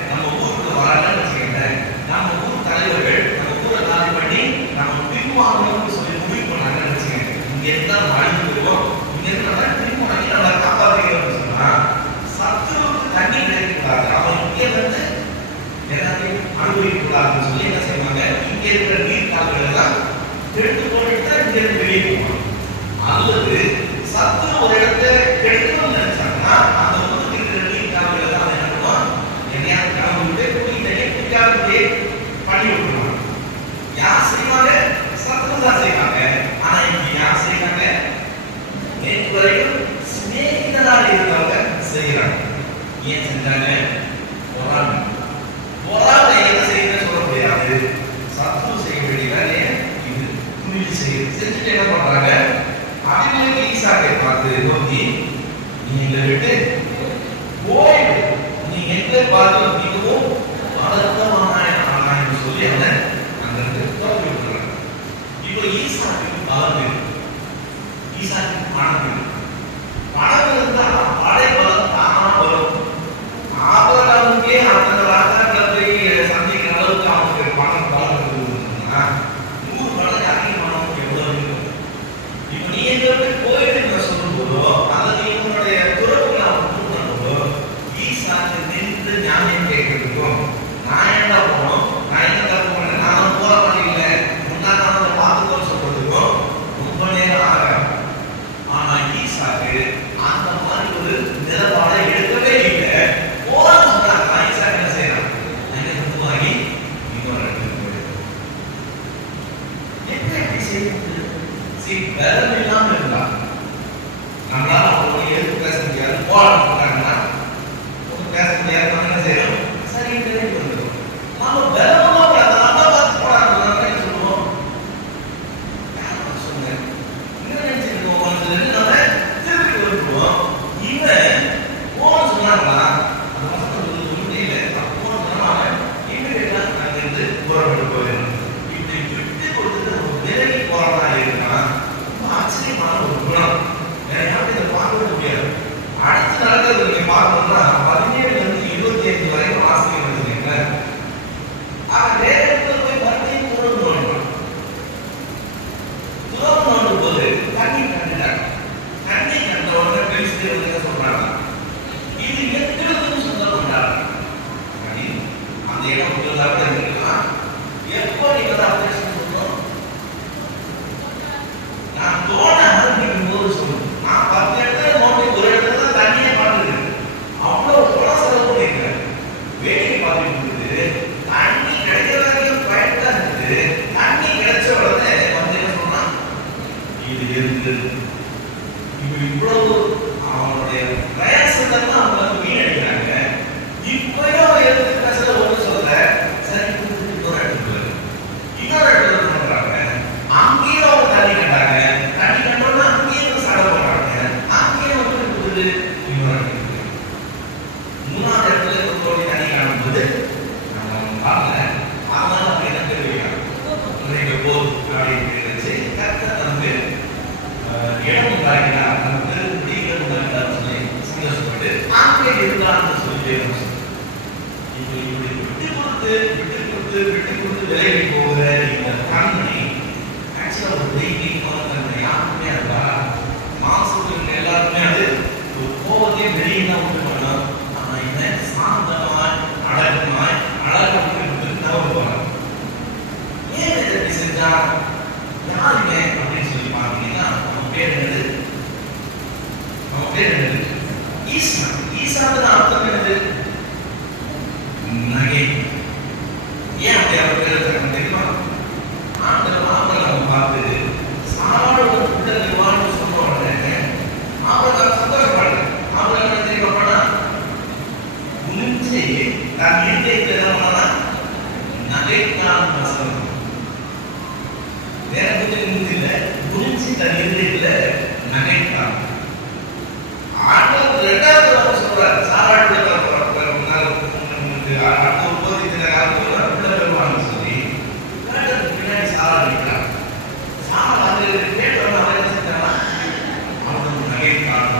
நம்ம ஊருக்கு வராங்கன்னு வச்சுக்கோங்க, நம்ம ஊர் தலைவர்கள் நம்ம ஊரை காலி பண்ணி நம்ம பின்வாங்கணும்னு சொல்லி முடிவு பண்ணாங்கன்னு வச்சுக்கோங்க. இங்க இருந்தா நம்ம அழிஞ்சு போயிடுவோம், இங்க இருந்து நம்ம திரும்ப வாங்கி நம்மளை காப்பாற்றுகிறோம்னு சொன்னா சத்துருவுக்கு தண்ணி கிடைக்கக்கூடாது. அவன் இங்கே வந்து எல்லாத்தையும் அனுபவிக்கூடாதுன்னு சொல்லி என்ன செய்வாங்க, இங்கே இருக்கிற நீர் கால்கள் எல்லாம் எடுத்து போட்டுட்டு தான் இங்க இருந்து வெளியே போவாங்க. அல்லது சத்துரு ஒரு இடத்தை கெடுக்கணும்னு நினைச்சாங்கன்னா அந்த ஊருக்கு இருக்கிற நீர் கால்கள் எல்லாம் என்ன பண்ணுவான், எங்கேயாவது கிளம்பி விட்டு குடிக்கிற குடிக்காதே பண்ணி விட்டுருவாங்க. யார் செய்வாங்க? சத்துரு தான் செய்வாங்க. ஆனா இங்க யார் செய்வாங்க? நேற்று வரைக்கும் சிநேகிதராக இருந்தவங்க செய்யறாங்க. ஏன் செஞ்சாங்க? பொறாமை. பொறாமை என்ன செய்யுதுன்னு சொல்ல முடியாது. சத்துரு செய்ய வேண்டிய வேலையை இது துணிஞ்சு செஞ்சுட்டு என்ன பண்றாங்க, அவங்களுக்கு ஈசாக்கை பார்த்து நோக்கி, நீ எங்களை விட்டு போயிடு, நீ எங்களை பார்த்து மிகவும் பலத்தவனாய் சொல்லி அவனை அந்த துறவி விட்டுறாங்க. இப்போ ஈசாக்கு பலம் இருக்கு, ஈசாக்கு பணம் இருக்கு. பணம் இருந்தா படை பலம் தானா வரும். ஆபரகாமுக்கே அந்த ராஜாக்களை சந்திக்கிற அளவுக்கு அவனுக்கு பணம் பலம் இருக்குன்னா 100 மடங்கு அதிகமானவங்க எவ்வளவு இருக்கும். இப்ப நீ எங்களுக்கு போயிட்டு சொல்லும் போதோ அல்லது உன்னுடைய துறவுகளை அவன் கூப்பிடும்போதோ ஈசாக்கு நின்று ஞானம் கேட்கிறதுக்கும், நான் என்ன போனோம், நான் என்ன தப்பு பண்ணேன், நான் போற மாதிரி இல்லை, முன்னாடி நான் பார்த்துக்கோன்னு சொல்றதுக்கும் ரொம்ப நேரம் ஆகும். ஆனா ஈசாக்கு அந்த மாதிரி ஒரு நிலப்பாடை எடுக்கவே இல்லை. போறான்னு சொன்னாங்க, ஈசாக்கு என்ன செய்யறான், அங்கே வந்து வாங்கி இன்னொரு இடத்துக்கு போயிடுறான். எப்படி செய்யுது? வேலை இல்லாம இருந்தா நம்மளால அவங்க எதுக்கு பேச முடியாது, போறாங்கன்னா பேச முடியாது, என்ன செய்யறோம், சரி வந்துடும். நம்ம வேலைமா பார்த்து போறாங்க சொல்லுவோம், சொன்னேன் என்ன நினைச்சிருக்கோம், நம்ம திருப்பி வந்துடுவோம். இவன் போன சொன்னாங்களா அந்த மாசம் முடியல, போன சொன்னா அவன் இமீடியட்டா அங்கிருந்து புறப்பட்டு போயிடணும். இப்படி விட்டு கொடுத்துட்டு விலகி போறதா இருக்கான். ஆச்சரியமான ஒரு குணம், வேற யாரும் இதை பார்க்க முடியாது. அடுத்து நடக்கிறது நீங்க பார்க்கணும்னா 17 இருந்து 25 வரைக்கும் ஆசிரியர் வச்சுருக்கீங்களேன். அவன் வேற இடத்துல போய் மறுபடியும் துறவு நோண்டுவான். துறவு நோண்டும் போது தண்ணி கண்டுட்டாங்க. தண்ணி கண்ட உடனே பெருசு வந்து சொல்றாங்க, இது எங்களுக்கு சொந்தம் கொண்டாடுறாங்க. அந்த இடம் உங்களுக்காக இருக்கலாம். எப்போ நீங்க அப்டேஷன் கொடுக்கணும், நான் தோண ஆரம்பிக்கும் போது சொல்லணும். நான் 10 இடத்துல நோண்டி ஒரு இடத்துல தான் தண்ணியே பார்த்துருக்கு. அவ்வளவு பணம் செலவு பண்ணிருக்கேன். வேடிக்கை பார்த்துட்டு தண்ணி கிடைக்கிற வரைக்கும் பயன்டா இருக்குது. தண்ணி கிடைச்ச உடனே வந்து என்ன சொன்னா, இது இருந்து இவ்வளவு அவனுடைய பிரயாசத்தான் அவங்க வீணடிக்கிறாங்க. இப்பயும் எடுத்து பேசுற ஒன்று சொல்ல, சரி இன்னொரு இடத்துல இன்னொரு இடத்துல பண்றாங்க. அங்கேயும் அவங்க தண்ணி கண்டாங்க. தண்ணி கண்டோம்னா அங்கேயும் சடை போடுறாங்க. அங்கேயும் வந்து இன்னொரு இடத்துல மூணாவது இடத்துல தோண்டி தண்ணி காணும்போது நம்ம பார்க்கல. அதனால அவங்க என்ன தெரிவிக்கிறாங்க, போதும் அப்படின்னு நினைச்சு கரெக்டாக நமக்கு இடம் உண்டாக்கினார், நமக்கு முடிகள் உண்டாக்கினார் சொல்லி சந்தோஷப்பட்டு அங்கே இருந்தான்னு சொல்லி இப்போ இப்படி விட்டு கொடுத்து விலகி போகிற இந்த தன்மை ஆக்சுவலாக ஒரு தெய்வீகமான தன்மை யாருக்குமே இருக்கா? மாசத்துக்கு எல்லாருமே அது ஒரு கோபத்தை வெளியே தான் உண்டு பண்ணும். ஆனா என்ன சாந்தமாய் அழகுமாய் அழகு தவறுவாங்க. ஏன் இதை செஞ்சா யாருங்க அப்படின்னு சொல்லி பார்த்தீங்கன்னா நம்ம பேர் என்னது, ஈசா. ஈசாவுக்கு அர்த்தம் என்னது? நகை. ஏன் அப்படி அவர் பேர் தெரியுமா? ஆண்டவர் நம்ம பார்த்து சாரோட விடுவான்னு சொன்ன உடனே அவருக்கு சந்தோஷப்படுது. அவர் என்ன தெரியுமா பண்ணா, முடிஞ்சு தன் இருதயத்தை நகைத்தான் வசனம். வேற முடியல, முடிஞ்சு தன் இருதயத்துல நகைத்தான். ஆண்டவர் 2வது அவர் சொல்றாரு, சாராட்டு அடுத்த உபயோகிக்கிற காலத்துல சொல்லி பின்னாடி சாரா நிற்கிறார். சாரா கேட்டவங்க அவர் என்ன செஞ்சாங்கன்னா அவனுக்கு நகைத்தான்.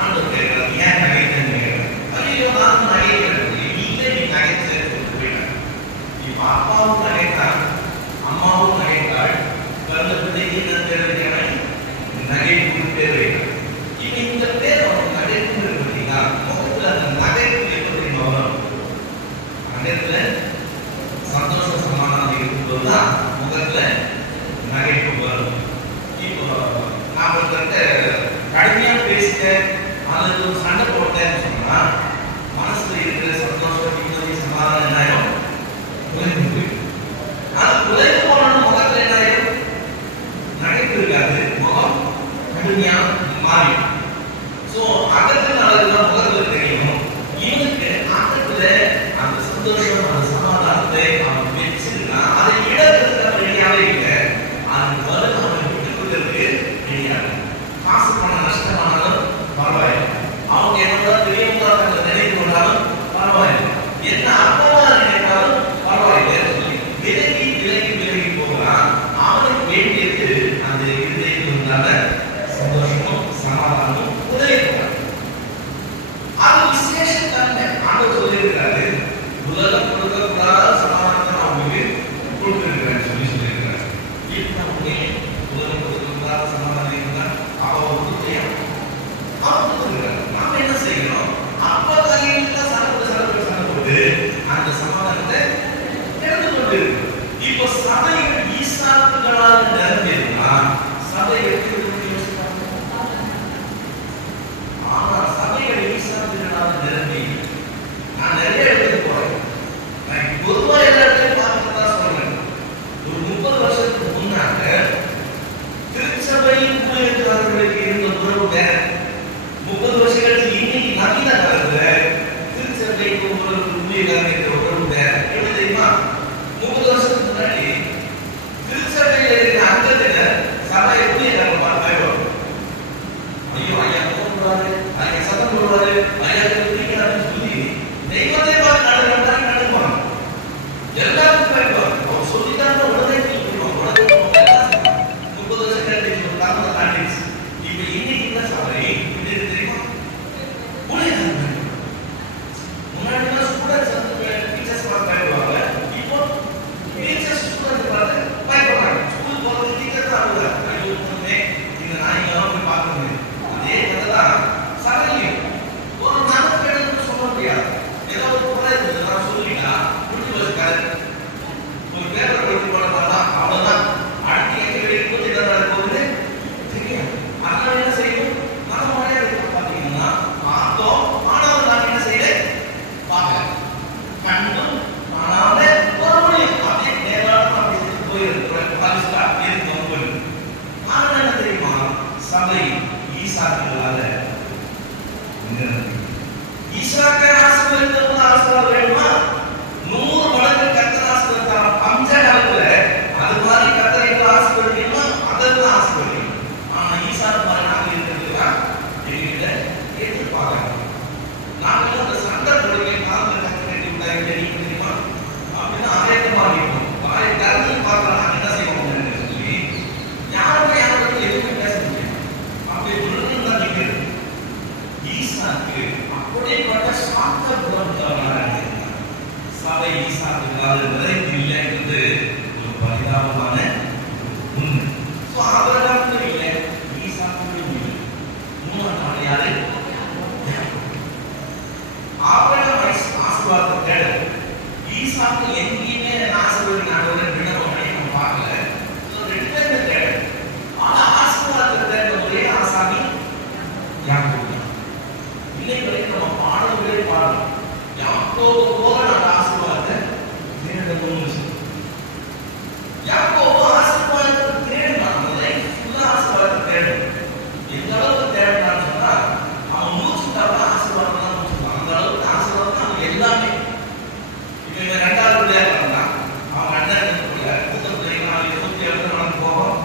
ஆண்டவர் கேட்கிறார், ஏன் நகைத்தேன்னு கேட்கிறார். ஐயோ நான் நகைக்கிறேன், நீங்களே நீ நகைச்சு போயிட்டார். இப்ப அப்பாவும் நகைத்தான், அம்மாவும் நகைத்தாள், பிறந்த பிள்ளைக்கு என்ன பேர் வைக்கிறேன், நகைப்பு பேர் வைக்கிறார். இப்ப இந்த பேர் அவனுக்கு நகைப்பு பார்த்தீங்கன்னா முகத்துல அந்த நகைப்பு எப்படி வரும், அந்த இடத்துல ஈசாக்கு எங்கேயுமே ஆசீர்வாதம் ஆண்டவரை விண்ணப்பம் பண்ணி நம்ம பார்க்கல. ரெண்டு பேருமே தேவை. ஆனா ஆசீர்வாதத்தை தேவை ஒரே ஆசாமி யாக்கோபு. இன்னைக்கு வரைக்கும் நம்ம பாடல்களே பாடணும். யாக்கோபு போல நம்ம ஆசீர்வாதத்தை தேடணும்னு சொல்லி யாக்கோபு ஆசீர்வாதத்தை தேடினான். லைஃப் ஃபுல்லா ஆசீர்வாதத்தை தேடணும். எந்த அளவுக்கு தேடினான்னு சொன்னா அவன் மூச்சுட்டாவா ஆசீர்வாதம் தான் மூச்சுட்டான். அந்த அளவுக்கு ஆசீர்வாதம் தான் அவன் எல்லாமே. இப்ப இவன் ரெண்டாவது பிள்ளையா இருந்தான். அவன் அண்ணன் மூத்த பிள்ளைங்க 27 நடந்து போவோம்.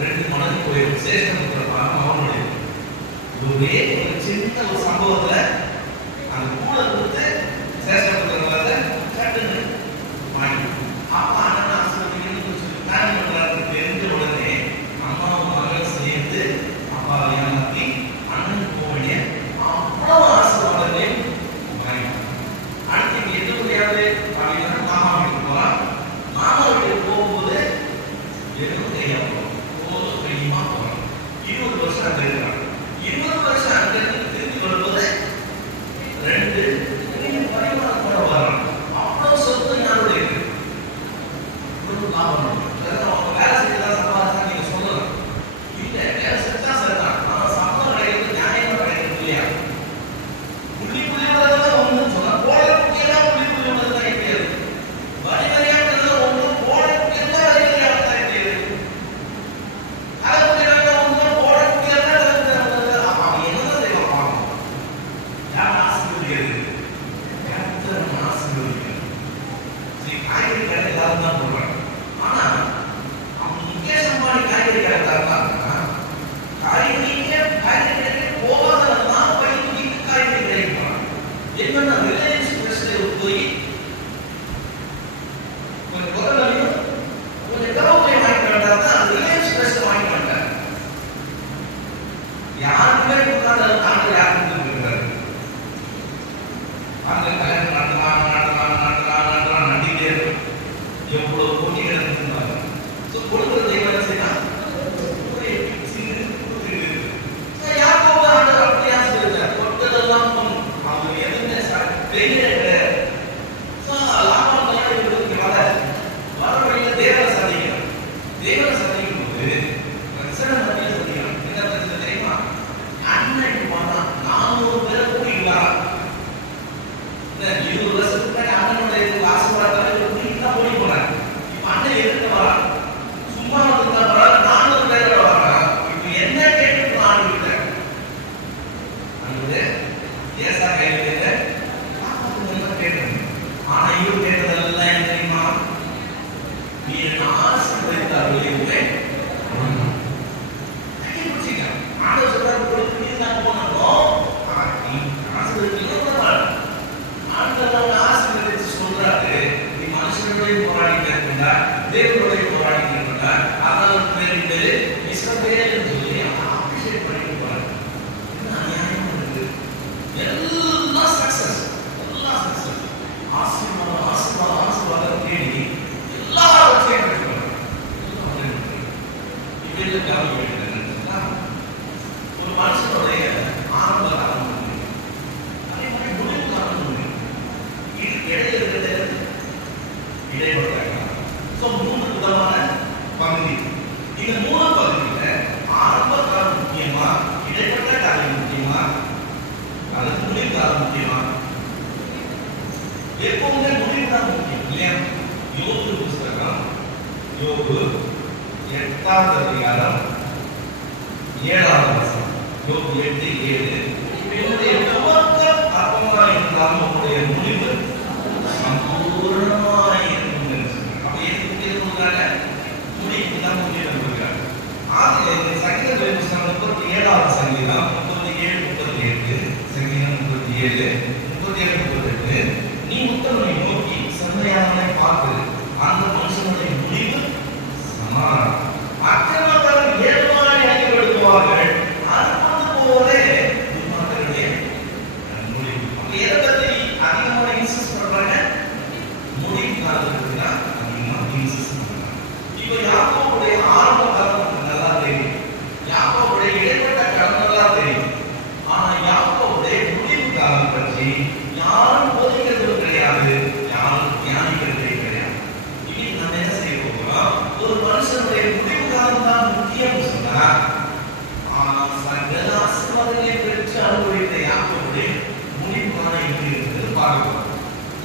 2 மடங்கு போயிடும். சேஷ்டபுத்திர அவனுடைய ஒரே ஒரு சின்ன ஒரு சம்பவத்துல அந்த கூட கொடுத்து சேஷ்டபுத்திரத்தை சட்டுன்னு வாங்கி அப்பா அண்ணன் ஆசீர்வதிக்கணும்னு சொல்லி பிளான் பண்றாரு. தெரிஞ்ச உடனே அம்மாவும் மகளும் சேர்ந்து அப்பாவை ஏமாத்தி அண்ணன் போக வேண்டிய அவ்வளவு ஆசீர்வாதத்தையும் வாங்கிட்டாங்க. அடுத்து எது முடியாது அப்படின்னா மாமா வீட்டுக்கு போறான். மாமா வீட்டுக்கு போகும்போது எதுவும் தெரியாம போகும்போது கையுமா போறான். 20 வருஷம் அங்க இருக்கிறான். 20 வருஷம் அங்க இருந்து திரும்பி வரும்போது 2 பரிமாணத்தோட வர்றான். அவ்வளவு சொத்து யாருடைய லாபம். அவங்க வேலை செஞ்சுதான் சம்பாதிச்சா நீங்க சொல்லலாம். இல்ல வேலை செஞ்சா சரிதான். ஆனா சம்பளம் கிடைக்கிறது நியாயமா கிடைக்கிறது இல்லையா? புள்ளி புள்ளியோடதான் ஒண்ணு சொன்னா போட குட்டியெல்லாம் புள்ளி புள்ளியோடதான் கிடையாது. வரி வரியானது ஒண்ணு போட குட்டியெல்லாம் வரி வரியானதான் கிடையாது. அதை குட்டியெல்லாம் ஒண்ணு போட குட்டியெல்லாம் அவன் என்னதான் செய்வான் பாவம். யார் ஆசீர்வதிக்கிறது? கர்த்தர் ஆசீர்வதிக்கிறது. சரி, காய்கறி கடை எல்லாரும் தான் போடுறாங்க. ஆனா அவன் முகேஷ் அம்பானி காய்கறி கடை தரலாம்னா காய்கறி கடைக்கு போகாதவன் போய் தூக்கிட்டு காய்கறி கடைக்கு போறான். என்னன்னா ரிலையன்ஸ் ஃப்ரெஷ்ல போய் கொஞ்சம் குரலையும் கொஞ்சம் கருவேப்பிலை வாங்கிட்டு வந்தாதான் ரிலையன்ஸ் ஃப்ரெஷ்ல வாங்கிட்டு வந்தார். யாருக்குமே கொடுக்காத தாண்டி யாருக்கு இருக்கிறாரு. அங்க கல்யாணம் நடத்தலாம் நடிக்கிட்டே இருக்கும். எவ்வளவு போட்டிகள் இருந்தாங்க. கொடுக்குற தெய்வம் என்ன செய்யலாம்? யாக்கோபு ஆண்டவர் அப்படியா சொல்லிட்டார். தொட்டதெல்லாம் பொன். அவங்க எதுவுமே பெரிய கிடையாது. லாபம் வர வழியில தேவனை சந்திக்கிறான். தேவனை சந்திக்கும் போது பிரச்சனை மத்தியில் சந்திக்கிறான். என்ன பிரச்சனை தெரியுமா? அன்னைக்கு போனா 400 பேரை கூட்டிட்டு வரான். 20 வருஷத்துக்கு முன்னாடி அண்ணனுடைய ஆசீர்வாதத்தால ஒரு கூட்டிட்டு தான் ஓடி போனாங்க. இப்ப அண்ணன் எதுக்கு வரான்? சும்மா வந்து தான் வரான். 400 பேரோட வரான். இப்ப என்ன கேட்டு நான் விட்டேன். அங்கே ஏசா கையில் கேட்ட கேட்டேன். ஆனா இவர் கேட்டதெல்லாம் என்ன தெரியுமா? நீ என்ன ஆசீர்வதித்தார்களே ஆண்டவர் சொல்றாரு நீ நான் போனோம் ஆசீர்வதிக்கலாம். ஆண்டவர் ஆசீர்வதிச்சு சொல்றாரு நீ மனுஷனுடைய போராடிட்டு இருக்கா தேவனுடைய போராடிட்டு இருக்கா. அதனால பேரு இஸ்ரவேல் சொல்லி அபிஷேக் பண்ணிட்டு போறாரு. என்ன அநியாயம் இருக்கு. எல்லாம் சக்சஸ் ஆசீர்வாதம் ஆசீர்வாதம் ஆசீர்வாதம் தேடி எல்லாவற்றையும் பெற்றுக்கிறார். இப்படி கவலை ஒரு மனுஷனுடைய ஆரம்ப காலம் அதே மாதிரி முடிவு காலம் இடையில இடைப்பட்டாங்க. 3 விதமான பகுதி. இந்த 3 பகுதியில ஆரம்ப காலம் முக்கியமா, இடைப்பட்ட காலம் முக்கியமா, அல்லது முடிவு காலம் முக்கியமா? எப்பவுமே முடிவு தான் முக்கியம் இல்லையா? யோபு புஸ்தகம் யோபு 8ஆம் அதிகாரம் 7ஆம் வசனம். யோபு 8:7 என்னுடைய துவக்கம் அற்பமாய் இருந்தாலும் உங்களுடைய முடிவு சம்பூர்ணமாய் இருக்கும் என்று சொன்னார். அப்ப எதுக்கு சொல்றாங்க? முடிவு தான் முக்கியம் சொல்றாங்க. ஆகவே சங்கீத புஸ்தகம் 37ஆம் சங்கீதம் 37:38 சங்கீதம் 37 37:38 நீ உத்தமனை நோக்கி செம்மையானவனை பார்த்து அந்த மனுஷனுடைய முடிவு சமாதானம். அக்கிரமக்காரர் ஏழ்வாய் அடிபடுத்துவார்கள். அற்புதம் போலே துன்மார்க்கருடைய முடிவு. எதை பத்தி அதிகமாக இன்சிஸ்ட் பண்றாங்க? முடிவு காலத்துக்கு அதிகமாக இன்சிஸ்ட் பண்றாங்க. இப்ப யாக்கோபுடைய ஆரம்ப காலம் நல்லா தெரியும்.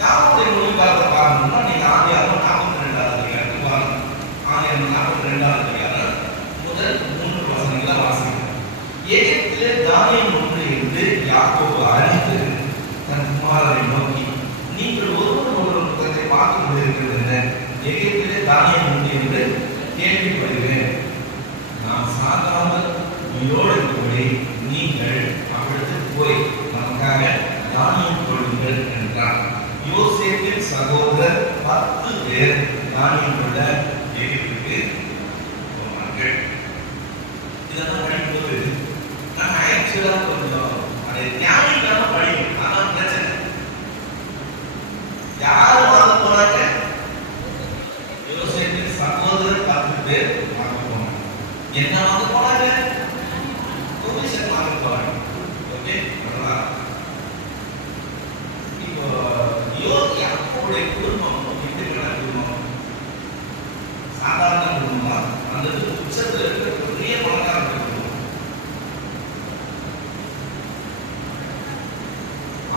யாருடைய மொழிக்காலத்தை பார்க்கணும்னா நீங்க ஆதியாகமம் 42வது அதிகாரத்துக்கு வாங்க. ஆதியாகமம் 42வது அதிகாரம் முதல் 3 வசனங்களை வாசிங்க. எகிப்திலே தானியம் ஒன்று இருந்து யாக்கோபு அழைத்து தன் குமாரரை நோக்கி, நீங்கள் ஒருவர் முகத்தை பார்த்து கொண்டிருக்கிறது என்ன? எகிப்திலே தானியம் உண்டு என்று கேள்விப்படுகிறேன். நாம் சாகாமல் உயிரோடு இருக்கும்படி நீங்கள் அவரிடத்தில் போய் நமக்காக தானியம் கொள்ளுங்கள் என்றார். யோசேப்பின் சகோதரர் 10 பேர் தானியம் கொள்ள எகிப்துக்கு போனார்கள். இதெல்லாம் படிக்கும்போது நான் ஆக்சுவலா கொஞ்சம் அதை தியானிக்காம படிக்கணும். அதான் பிரச்சனை. யார் வாங்க போனாங்க? யோசேப்பின் சகோதரர் 10 பேர் வாங்க போனாங்க. என்ன வாங்க போனாங்க? ப்ரொவிஷன் வாங்க போனாங்க. ஓகே, இப்போ யாக்கோபுடைய குடும்பம் எப்படிப்பட்ட குடும்பம்? சாதாரண குடும்பமா அல்லது உச்சத்தில் இருக்கிற பெரிய பணக்கார குடும்பம்?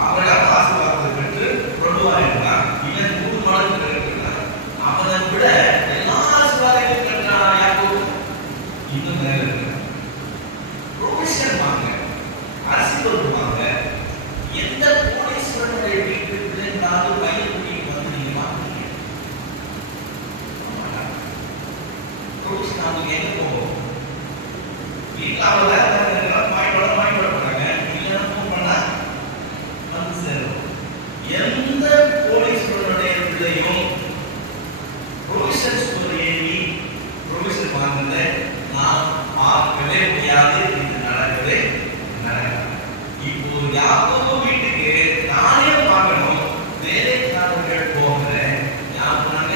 அவரிடம் ஆசீர்வாதத்தை பெற்று கொள்வார் என்றார். இவன் 3 மடங்கு இருக்கிறார். அவனை விட எல்லா ஆசீர்வாதத்தையும் பெற்றான் யாக்கோபு. இன்னும் மேல இருக்கிறார். ப்ரொவிஷன் வாங்க, அரிசி பருப்பு வாங்க. எந்த கோடீஸ்வரனுடைய வீட்டுக்கு நானும் பையன் கூட்டிட்டு வந்து நீங்க வாங்குறீங்க? ப்ரொவிஷன் அவங்க எங்க போகும்? வீட்டில் அவங்க வேலை வாங்கிட்டு போறாங்க. இல்லைன்னா ஃபோன் பண்ணா வந்து சேரும். எந்த கோடீஸ்வரனுடைய பிள்ளையும் ப்ரொவிஷன் ஸ்டோர் ஏறி ப்ரொவிஷன் வாங்குறத நான் பார்க்கவே முடியாது. இது நடக்கவே நடக்காது. இப்போ யாக்கோபு வீட்டுக்கு நானே பார்க்கணும், வேலைக்காரர்கள் போகிற யாருனாங்க?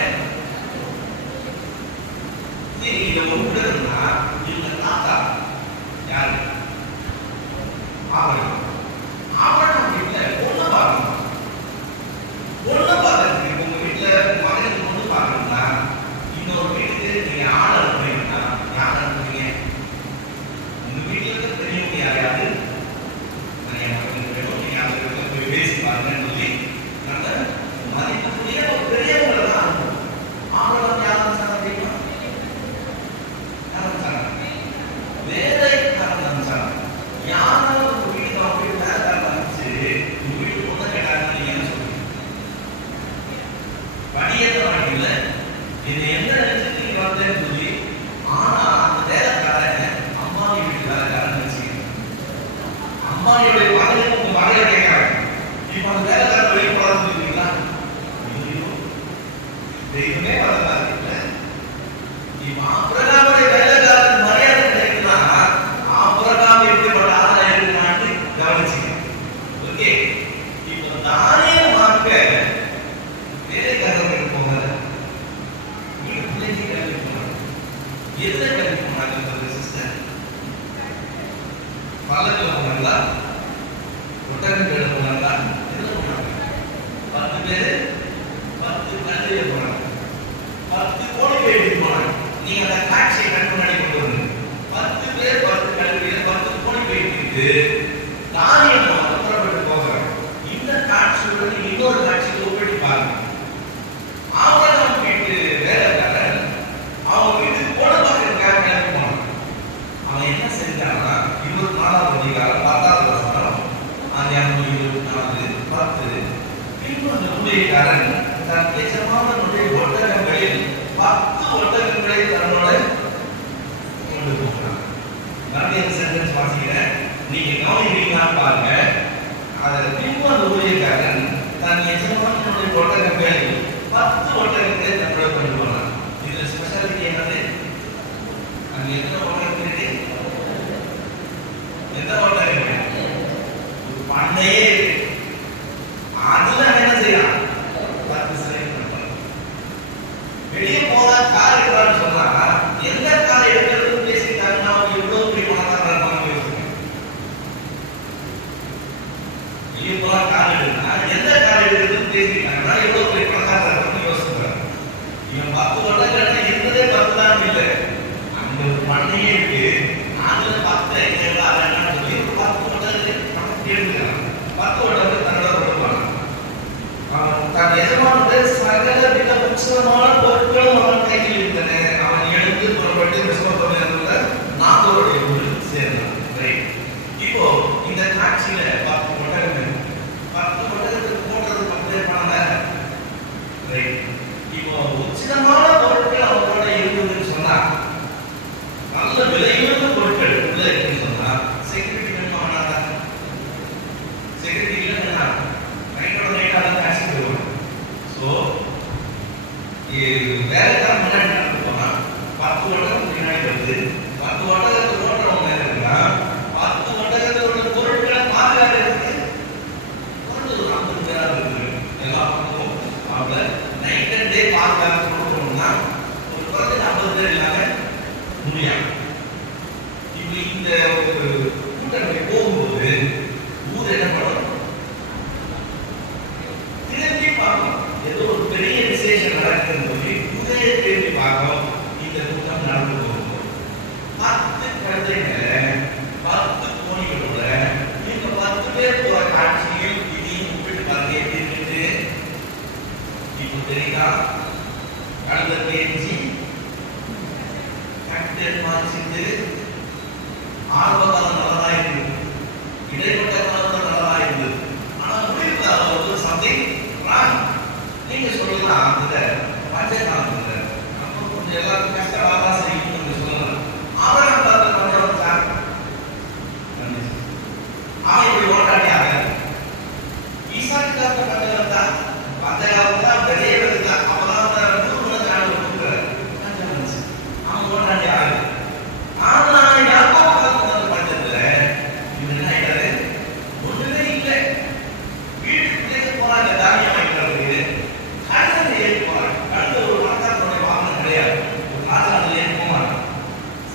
சரி, இதை ஒன்றுனா இவங்க தாத்தா யாரு? அவன் வீட்டுல பொண்ணு பார்க்கணும். பொண்ணு பார்க்கறதுக்கு உங்க வீட்டுல மகனுக்கு பொண்ணு பார்க்கணும்னா இன்னொரு வீட்டுக்கு நீங்க ஆள் அனுப்புறீங்கன்னா யார் அனுப்புறீங்க? உங்க வீட்டுல இருக்க பெரியவங்க யாரையாவது பேசி பாருங்கன்னு சொல்லி நம்ம மதிப்புக்குரிய ஒரு பெரியவங்களை தான் அனுப்புவோம். அவங்கள யாரும் சாப்பிட்டீங்கன்னா வேலைக்காரன் சார் யாராவது உங்க வீட்டுக்கு அவங்க வீட்டு வேலைக்காரன் அனுப்பிச்சு உங்க வீட்டு பொண்ணை கேட்டாங்கன்னு நீங்க என்ன சொல்றீங்க? படியேற்ற மாட்டீங்கல்ல. இது என்ன நினைச்சிட்டு நீங்க வந்தேன்னு சொல்லி, ஆனா அந்த வேலைக்காரன் அம்மாவி வீட்டு வேலைக்காரன் நினைச்சுக்கிறேன். அம்மாவியுடைய மகனுக்கு உங்க மகளை கேட்கறாங்க. இப்ப அந்த வேலைக்காரன் வெளியே போறான்னு சொல்லிட்டீங்களா? தெய்வமே வரலாம் இருக்குல்ல. இப்ப ஆபிரகாமுடைய வேலைக்காரன் மரியாதை கிடைக்குன்னா ஆபிரகாம் எப்படிப்பட்ட ஆளா இருக்குன்னு கவனிச்சுங்க. ஓகே, இப்ப தானியம் வாங்க வேலைக்காரர்கள் போகல, வீட்டு பிள்ளைக்கு கிளம்பி போனாங்க. எதுல கிளம்பி போனாங்க சிஸ்டர்? பல்லக்கில் போனாங்களா? ஒட்டகம் பேர போனாங்களா? எதுல போனாங்க? 10 பேரு 10 கல்வியில போனாங்க. 10 கோடி பேருக்கு போனாங்க. நீங்க அந்த காட்சியை கண் முன்னாடி கொண்டு வந்து 10 பேர் 10 கல்வியில 10 கோடி பேருக்கு தானியம் புறப்பட்டு போகிறாங்க. இந்த காட்சியுடன் இன்னொரு காட்சியை ஒப்பிட்டு பாருங்க. ஆபிரகாம் வீட்டு வேலைக்காரன் அவங்க வீட்டுக்கு போன பார்க்கறதுக்காக கிளம்பி போனான். அவன் என்ன செஞ்சான்னா 24வது அதிகாரம் 10வது வசனம், ஆதியாகமம் 24 10. பின்பு அந்த ஊழியக்காரன் தன் எஜமானனுடைய ஒட்டகங்களில் 10 ஒட்டகங்களை தன்னோட கொண்டு போகிறான். மறுபடியும் சென்டென்ஸ் வாசிக்கிறேன், நீங்க கவனிக்கிறீங்களா பாருங்க. அதில் பின்பு அந்த ஊழியக்காரன் தன் எஜமானனுடைய ஒட்டகங்களில் 10 ஒட்டகங்களை தன்னோட கொண்டு போனான். இதுல ஸ்பெஷாலிட்டி என்னது? அங்க எத்தனை ஒட்டகம் இருக்கு? எந்த ஒட்டகம்? பண்ணையே இருக்கு. அதுல என்ன செய்யலாம்? 10 வெளியே போகாத எஜமானுடைய சகல வித உச்சிதமான பொருட்களும் அவன் கையில் இருந்தன. அவன் எழுந்து புறப்பட்டு மெசொப்பொத்தாமியாவுள்ள நாகோருடைய ஊரில் சேர்ந்தான். ரைட். இப்போ இந்த காட்சியில 10 ஒட்டகங்கள் 10 ஒட்டகத்துக்கு போட்டது 10 பணம் தானே. ரைட். இப்போ உச்சிதமான பொருட்கள் அவங்களோட இருந்ததுன்னு சொன்னா, நல்ல விலையுள்ள பொருட்கள் உள்ள இருக்குன்னு சொன்னா, செக்யூரிட்டி வேணுமா வேணாதா? செக்யூரிட்டி இல்லைன்னா நைட்டோட நைட்டாக தான் காட்சி போயிடுவாங்க. ஸோ வேலைக்காரன் முன்னாடி நடந்து போனால் 10 ஒட்டகம் பின்னாடி வருது. 10 ஒட்டகத்துக்கு ஓட்டுறவங்க இருக்குன்னா 10 ஒட்டகத்தோட பொருட்களை பாதுகாக்கிறதுக்கு ஒரு 50 பேராக இருக்குது. எல்லா பக்கமும் அவங்க நைட் அண்ட் டே பாதுகாப்பு கொடுக்கணும்னா ஒரு குறைஞ்ச 50 பேர் இல்லாம முடியாது. இப்போ இந்த ஒரு கூட்டணி போகும்போது ஊர் என்ன பண்ணும்? திரும்பி பார்க்கும். ஏதோ ஒரு பெரிய விசேஷம் நடக்குதுன்னு சொல்லி ஊரே திரும்பி பார்க்கும். இந்த கூட்டம் நடந்து போகும்போது 10 கழுதைகளை 10 கோணிகளோட இந்த 10 பேர் போற காட்சியில் இதையும் ஒப்பிட்டு பாருங்க எப்படி இருக்கு. இப்போ தெரியுதா? கழுதை தேர்ச்சி கட்டர் மாறிச்சிட்டு ஆர்வகாலம் நல்லதா இருந்தது, இடைப்பட்ட காலம் நல்லதா இருந்தது. ஆனால் முடிவுல அவர் சம்திங் ராங். நீங்க சொல்லலாம் அந்த பஞ்ச காலத்துல நம்ம கொஞ்சம் எல்லாரும் கஷ்டமாக செய்யணும்னு சொல்லலாம். அவரை பார்த்து பஞ்சம் சார் அவன் இப்படி ஓட்டாடியாக ஈசாக்கு காலத்து பஞ்சம் தான் பஞ்ச காலம் தான் பெரிய தான். அப்பதான் நூறு காலம் கொடுக்குறாரு அவன் ஓட்டாடி ஆகுது. ஆனா யாக்கோபு காலத்து பஞ்சத்துல இவர் என்ன ஆயிட்டாரு? ஒண்ணுமே இல்லை. வீட்டுக்குள்ளே போறாங்க தானியம் வாங்கிட்டு கழுதை ஏறி போறாங்க. கழுதை ஒரு பணக்காரனுடைய வாகனம் கிடையாது. ஒரு ராஜா அதில் ஏறி போவாங்க.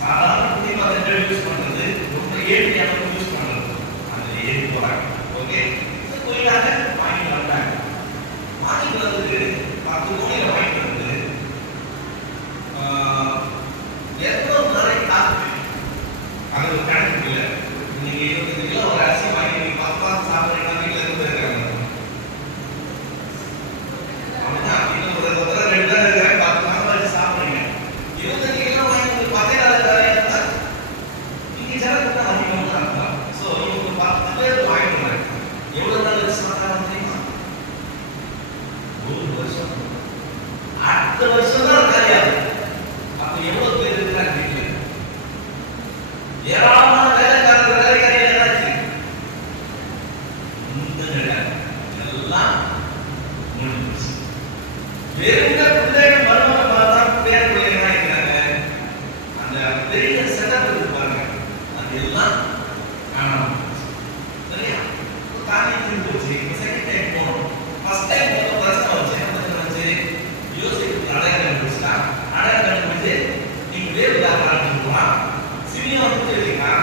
சாதாரண குடிமகன்கள் யூஸ் பண்றது, ரொம்ப ஏழ்மையான யூஸ் பண்றது. அதில் ஏறி போறாங்க. ஓகே, போயிட்டாங்க, வாங்கிட்டு வந்தாங்க. வாங்கிட்டு வந்து 10 கோடியில வாங்கிட்டு வந்து எவ்வளவு நாளை காத்து அது ஒரு கணக்கு இல்லை. நீங்க 25 கிலோ ஒரு அரிசி வாங்கி நீங்க 10 மாசம் சாப்பிடுறீங்கன்னா வீட்டுல இருந்து இருக்காங்க. அப்படிதான் இன்னும் ஒரு 2 பேர் இருக்காங்க, 10 மாசம் வச்சு சாப்பிடுறீங்க. 25 கிலோ வாங்கி 10 நாள் இருந்தா நீங்க ஜனத்துக்கு தான் அதிகமாக சாப்பிடலாம். ஸோ இவங்க 10 பேர் வாங்கிட்டு வராங்க. எவ்வளவு நாள் வச்சு சாப்பிட்டாங்க தெரியுமா? 1 வருஷம். அடுத்த வருஷம் தான் காரியாது. அப்ப எவ்வளவு பேர் இருக்கிறாங்க வீட்டுல? ஏராளமான வேலைக்காரர்கள் வேலைக்காரிகள் என்னாச்சு? எல்லாம் முடிஞ்சிச்சு. வெறுங்க பிள்ளைகள் மருமக பார்த்தா பேர் பிள்ளைங்க இருக்கிறாங்க. அந்த பெரிய செட்டப் இருக்கு பாருங்க, அது எல்லாம் காணாம போச்சு. சரியா? தானே தீர்ந்து போச்சு. செகண்ட் டைம் போனோம். ஃபர்ஸ்ட் டைம் போன பிரச்சனை வச்சு என்ன பிரச்சனை வச்சு யோசிச்சு அடையாளம் கண்டுபிடிச்சா அடையாளம் கண்டுபிடிச்சு நீங்க வேறு வேறு ஆரம்பிச்சுக்கலாம். சிமியோன் தெரியுங்களா?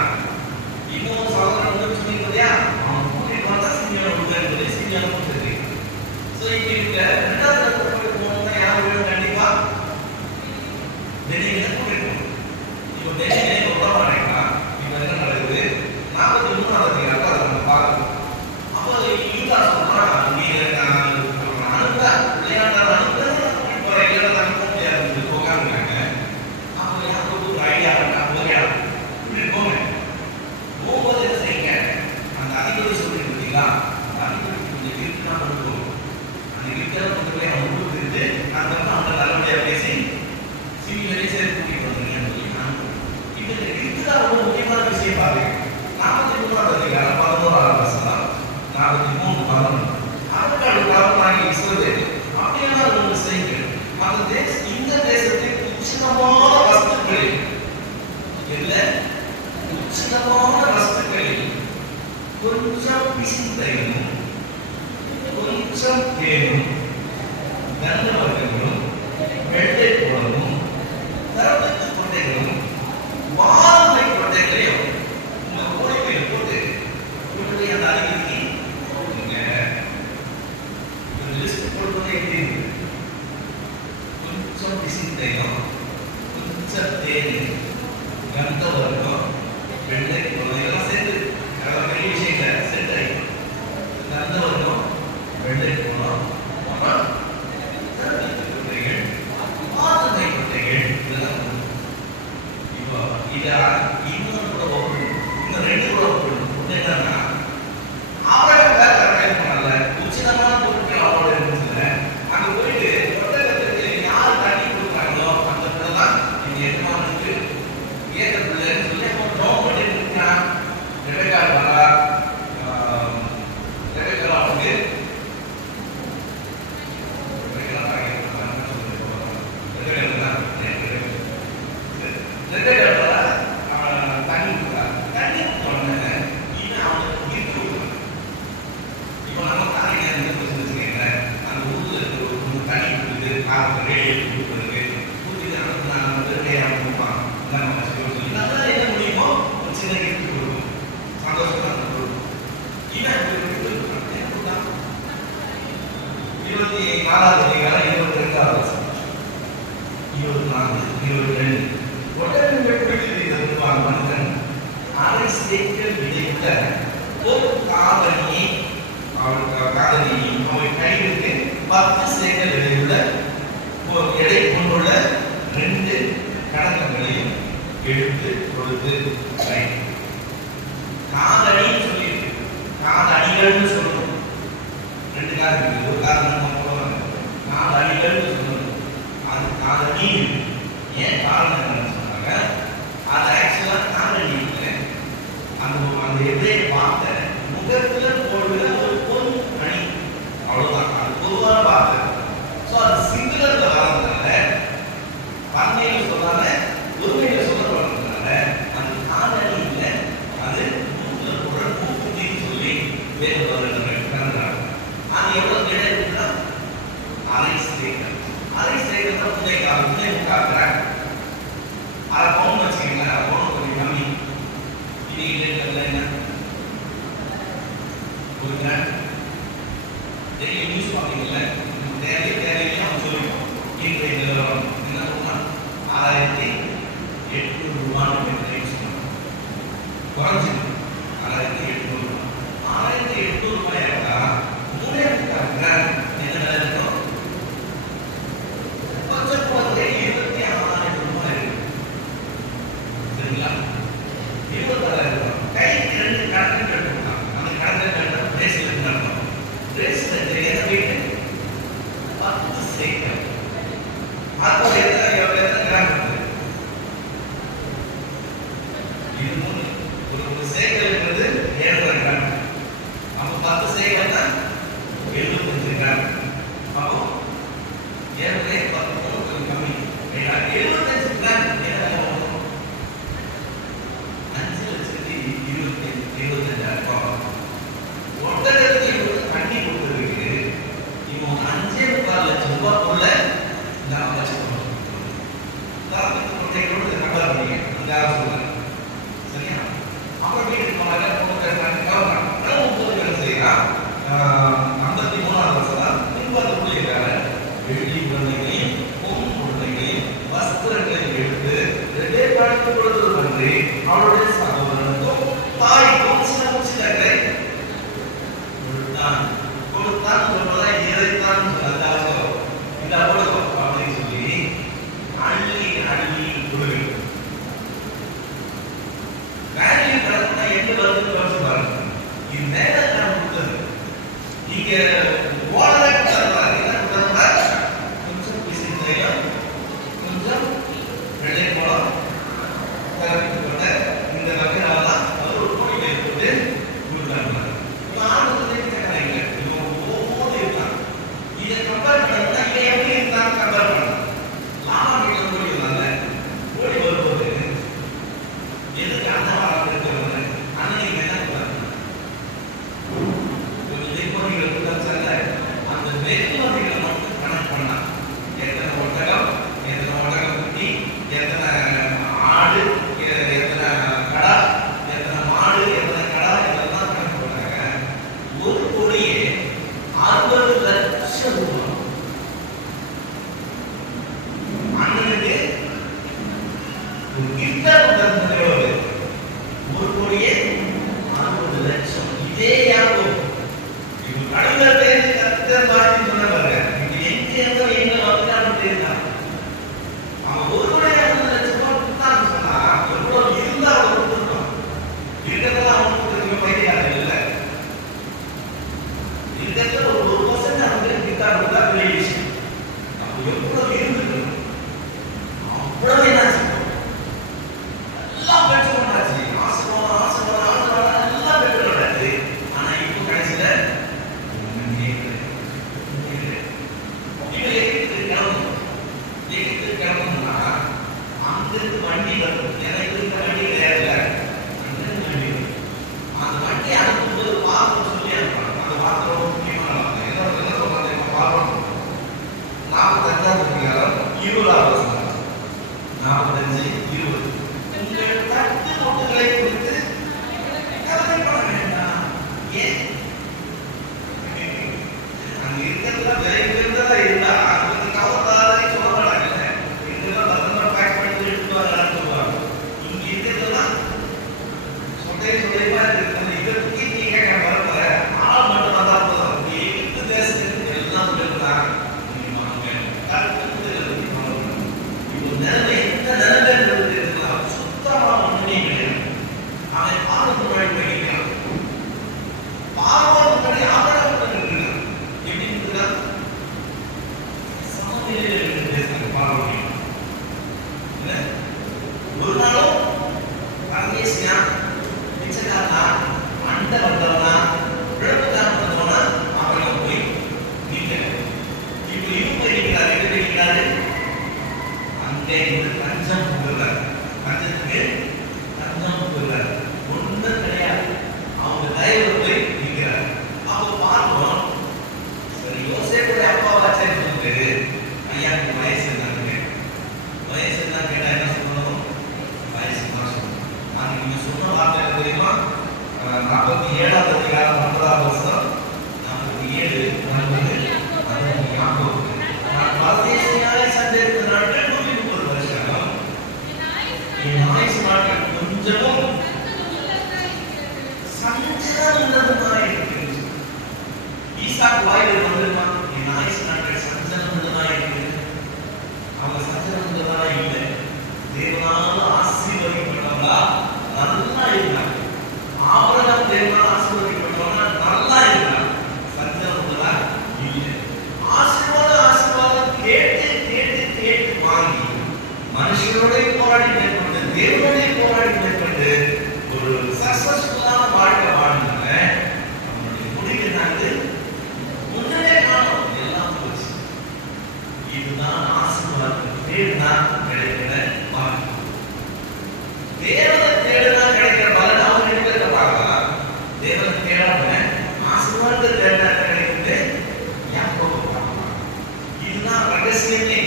இன்னும் சகோதரன் வந்து சொன்னீங்க இல்லையா? அவன் கூட்டிட்டு வந்தா சிமியோன் வந்து சிமியோன் தெரியும். ஸோ இங்க ரெண்டாவது போகணும்னா யார் வேணும்? கண்டிப்பா டெல்லியில கூட்டிட்டு போகணும். இப்போ டெல்லியில விட மாட்டேங்கிறான். இப்போ என்ன நடக்குது? 43வது அதிகாரத்தை அதை நம்ம பார்க்கணும். அப்போ யூதா சொல்றான், நீ அனுப்ப விளையாண்டார் அனுப்ப இப்போ ரெகுலராக அனுப்ப முடியாதுன்னு சொல்லி உட்காந்துருக்காங்க. அப்போ யாருக்கு ஒரு ஐடியா விளையாடும் இப்படி போங்க. போகும்போது என்ன செய்யுங்க? அந்த அதிபதி சொல்லி பார்த்தீங்களா? அந்த அதிபதி கொஞ்சம் இருக்குன்னா கொண்டு போகும். அந்த இருக்கிறத கொண்டு போய் அவன் கொடுத்துட்டு அந்த அவங்க நல்லபடியாக பேசி சிவிலே சேர்த்து கூட்டிட்டு வந்துருங்கன்னு சொல்லி அனுப்புவோம். இப்போ இந்த இருக்குதான் ரொம்ப முக்கியமான விஷயம் பாருங்க. 43வது அதிகாரம் 11வது வசனம் 43 11 அதற்கான காரணமாக இஸ்ரவேல் அப்படியான ஒரு செய்யுங்க. அந்த இந்த தேசத்தின் உச்சிதமான வஸ்துக்களில் இல்ல உச்சிதமான வஸ்துக்களில் கொஞ்சம் பிசிந்தையும் கொஞ்சம் தேனும் கந்தவர்களும் வெள்ளை போலவும் தரப்பட்டு கொட்டைகளும் வாழ்வை கொட்டைகளையும் உங்க கோழிக்கையில் போட்டு உங்களுடைய அந்த அறிவிக்கு போடுங்க. லிஸ்ட் போடுறது எப்படி இருக்கு? கொஞ்சம் பிசிந்தையும் கொஞ்சம் தேனி கந்தவர்களும் வெள்ளை போல எல்லாம் சேர்ந்து அதெல்லாம் பெரிய விஷயம் இல்லை. சேர்த்து கந்தவர்களும் வெள்ளை போனோம் 24வது அதிகாரம் 22வது வசனம். 24, 22. ஒட்டகங்கள் பிடித்திருந்தது மனிதன் அரை சேக்கல் விதைத்த ஒரு காதணியை அவை கையிற்கு 10 சேக்கல் எடை கொண்டுள்ள 2 கடகங்களையும் எடுத்து கொடுத்து காதணி சொல்லியிருக்கு. காதணிகள்னு சொல்லணும். 2 காரணம், ஒரு காரணம் காதணிகள்னு சொல்லணும். அது காதணி ஏன் காரணம் என்னன்னு சொன்னாங்க, அது ஆக்சுவலா காதணி இல்லை. அந்த எதிரே பார்த்த முகத்துல போடுகிற ஒரு பொன் அணி, அவ்வளவுதான். அது பொதுவான வார்த்தை. சோ அது சிங்குலர்ல வரதுனால, பன்மையில சொல்லாம ஒருமையில சொல்லப்படுறதுனால அது காதணி இல்லை, அது மூக்குல போடுற மூக்குத்தின்னு சொல்லி வேறு வருகிறாங்க. அது எவ்வளவு எடை இருக்குன்னா அரை சேக்கல். அரை சேக்கல் தான் முந்தைய காலம், முந்தைய முக்காக்குறாங்க. அரை பவுன் வச்சுக்கீங்களா, அரை பவுன் கொஞ்சம் கம்மி. இன்னைக்கு என்ன ஒரு கிராம் டெய்லி நியூஸ் பார்த்தீங்கல்ல, தேவையில்லை அவன் சொல்லிடுவோம். இன்றைய நிலவரம் என்ன சொன்னால் 6800 ரூபான்னு குறைஞ்சி 6800 ரூபாய். 6800 ரூபாய் ஆகா 3 கிராம் என்ன விலை இருக்கும்? கொஞ்சம் போதே 26,000 ரூபாய் இருக்கு. சரிங்களா? 26,000 ரூபாய். கைக்கு 2 கடற்கரை கட்டுறாங்க. அந்த கடற்கரை ரேஸ்ல நடக்கும். ரேஸ்ல தெரியாத வீட்டு 10 சேக்கல். அப்போ எத்தனை கிராம் இருக்கு? இது ஒரு சேக்கல்ங்கிறது 7,5 கிராம். அப்போ 10 சேக்கல் தான் 75 கிராம். அப்போ 7 10 கம்மி. 75 கிராம் என்ன 5,25,000 ரூபாய். ஒட்டகத்துக்கு இவங்க தண்ணி கொடுத்துருக்கு. இவங்க 5,4 லட்சம் ரூபாய்க்குள்ள நான் வச்சுக்கணும். கொட்டைகளோடு கம்பேர் பண்ணீங்க அந்த சொல்லுங்க. சரியா? அப்புறம் வீட்டுக்கு போனாங்க, செய்யலாம். 53வது வருஷம் முன்பது பிள்ளைகளை வெள்ளி குழந்தைகளையும் பொன் குழந்தைகளையும் வஸ்திரங்களையும் எடுத்து 2 பழத்து கொடுத்தது நன்றி அவளுடைய சகோதரனுக்கும் தாய்க்கும் சின்னங்களை கொடுத்தான் சொல்றதா இறைத்தான் சொல்லாத இந்த கொடுக்கும் அப்படின்னு சொல்லி அள்ளி அள்ளி கொடுக்க வேல்யூ கடத்தினா எந்த வருதுன்னு யோசிச்சு பாருங்க. இது மேல நான் கொடுத்தது நீங்க ஓனரை கொஞ்சம் பிசித்தையும் கொஞ்சம் வெள்ளை போலாம் போட்ட இந்த வகையாலாம் அது ஒரு கோடி போட்டு கொடுத்தாங்க. இதை கம்பேர் பண்ணா இவன் எப்படி இருந்தான் கம்பேர் பண்ண லாபம் வீட்டில் ஓடி வந்தாங்க. ஓடி வரும்போது எதுக்கு அந்த வாரம் இருக்கிறவங்க அண்ணன் என்ன பண்ணாங்க, வெகுமதிகள் கொடுத்தாங்க. அந்த வெகுமதிகளை மட்டும் கணக்கு பண்ணான். எத்தனை ஒட்டகம் குட்டி, எத்தனை ஆடு, எத்தனை கடா, எத்தனை மாடு, எத்தனை கடா, இதெல்லாம் கணக்கு பண்ணாங்க. ஒரு கோடியே 60 லட்சம் ரூபாய். அண்ணனுக்கு ஒரு கிஃப்டா கொடுத்தாங்க. ஒரு கோடியே 60 லட்சம். இதே ஞாபகம் இப்ப கடவுளத்தை கத்தர் பார்த்து சொன்ன பாருங்க. இப்ப எங்க எங்க வந்து தெரியுதா? அவன் ஒரு கோடியே 60 லட்சம் ரூபாய் கொடுத்தான்னு சொன்னா எவ்வளவு இருந்தா அவர் கொடுத்துருக்கோம். இருக்கிறதெல்லாம் அவன் கொடுத்துருக்க பைத்தியாரம் இல்லை. இருக்கிறதுல ஒரு 1% அவங்களுக்கு கிட்டா கொடுத்தா பெரிய விஷயம். அப்போ எவ்வளவு இருந்துருக்கு, அவ்வளவு என்னாச்சு, எல்லாம் பெற்று கொண்டாச்சு. ஆசைவான எல்லாம் பெற்று கொண்டாச்சு. ஆனா இப்போ கடைசியில இவங்க தான் இப்போ நிலைமை எந்த நிலைமை இருக்கலாம் சுத்தமாக ஒண்ணுமே கிடையாது. அவன் பாவத்துக்கு முன்னாடி போய்க்கிறான், பாவம் முன்னாடி ஆவணப்பட்டு இருக்கிறான். எப்படி இருக்கிறான்? சமநிலையில் பேசுறாங்க பாவம். ஒரு நாளும் பரதேசியா பிச்சைக்காரனா அண்டை வந்தவனா விழுப்புக்காரன் வந்தவனா அவனை போய் நிற்கிறார். இப்போ இவங்க போய் நிற்கிறார். எப்படி நிற்கிறாரு? அங்கே லஞ்சம் போடுறார். லஞ்சத்துக்கு லஞ்சம் போடுறார். ஒன்றும் கிடையாது. அவங்க தயவு போய் நிற்கிறார். அவங்க பார்க்கிறோம். சரி, யோசேப்புடைய அப்பாவாச்சேன்னு சொல்லிட்டு ஐயாவுக்கு வயசு என்னன்னு வயசு என்ன கேட்டா என்ன சொல்லணும்? வயசு தான் சொல்லணும். நான் நீங்க சொன்ன வார்த்தை தெரியுமா? 47ஆம் அதிகாரம் 9ஆம் வசனம் 47 அது ஞாபகம். நான் பரதேசியாய் சஞ்சரித்த நாட்கள் 130 வருஷம். என் ஆயுசு நாட்கள் கொஞ்சமும் சஞ்சலம் உள்ளதுமாய் இருக்கிறது. ஈசாக்கு வாயில் வந்துருமா? என் ஆயுசு நாட்கள் சஞ்சலம் உள்ளதுமாய் இருக்கிறது. அவங்க சஞ்சலம் உள்ளதா இல்லை. தேவனால ஆசீர்வதிக்கப்பட்டவங்களா நல்லா இருந்தாங்க. ஆபிரகாம் தேவனால ஆசீர்வதிக்கப்பட்டவங்க நல்லா இருந்தாங்க. சஞ்சலம் உள்ளதா இல்லை. ஆசீர்வாதம் கேட்டு கேட்டு கேட்டு வாங்கி மனுஷனோட போராடி மேற்கொண்டு தேவனோட போராடி மேற்கொண்டு ஒரு சக்சஸ்ஃபுல்லான வாழ்க்கை வாழ்ந்தாங்க. அவங்களுடைய முடிவு என்னது? ஒன்றுமே காணும், எல்லாம் போச்சு. இதுதான் ஆசீர்வாதம். தேடுனா கிடைக்கிற பலன். தேவனை தேடுனா கிடைக்கிற பலன் அவங்க இருக்கிறத பார்க்கலாம். தேவனை தேடாம ஆசீர்வாதத்தை தேடினா கிடைக்கிறது ஞாபகம் பார்க்கலாம். இதுதான் ரகசியமே.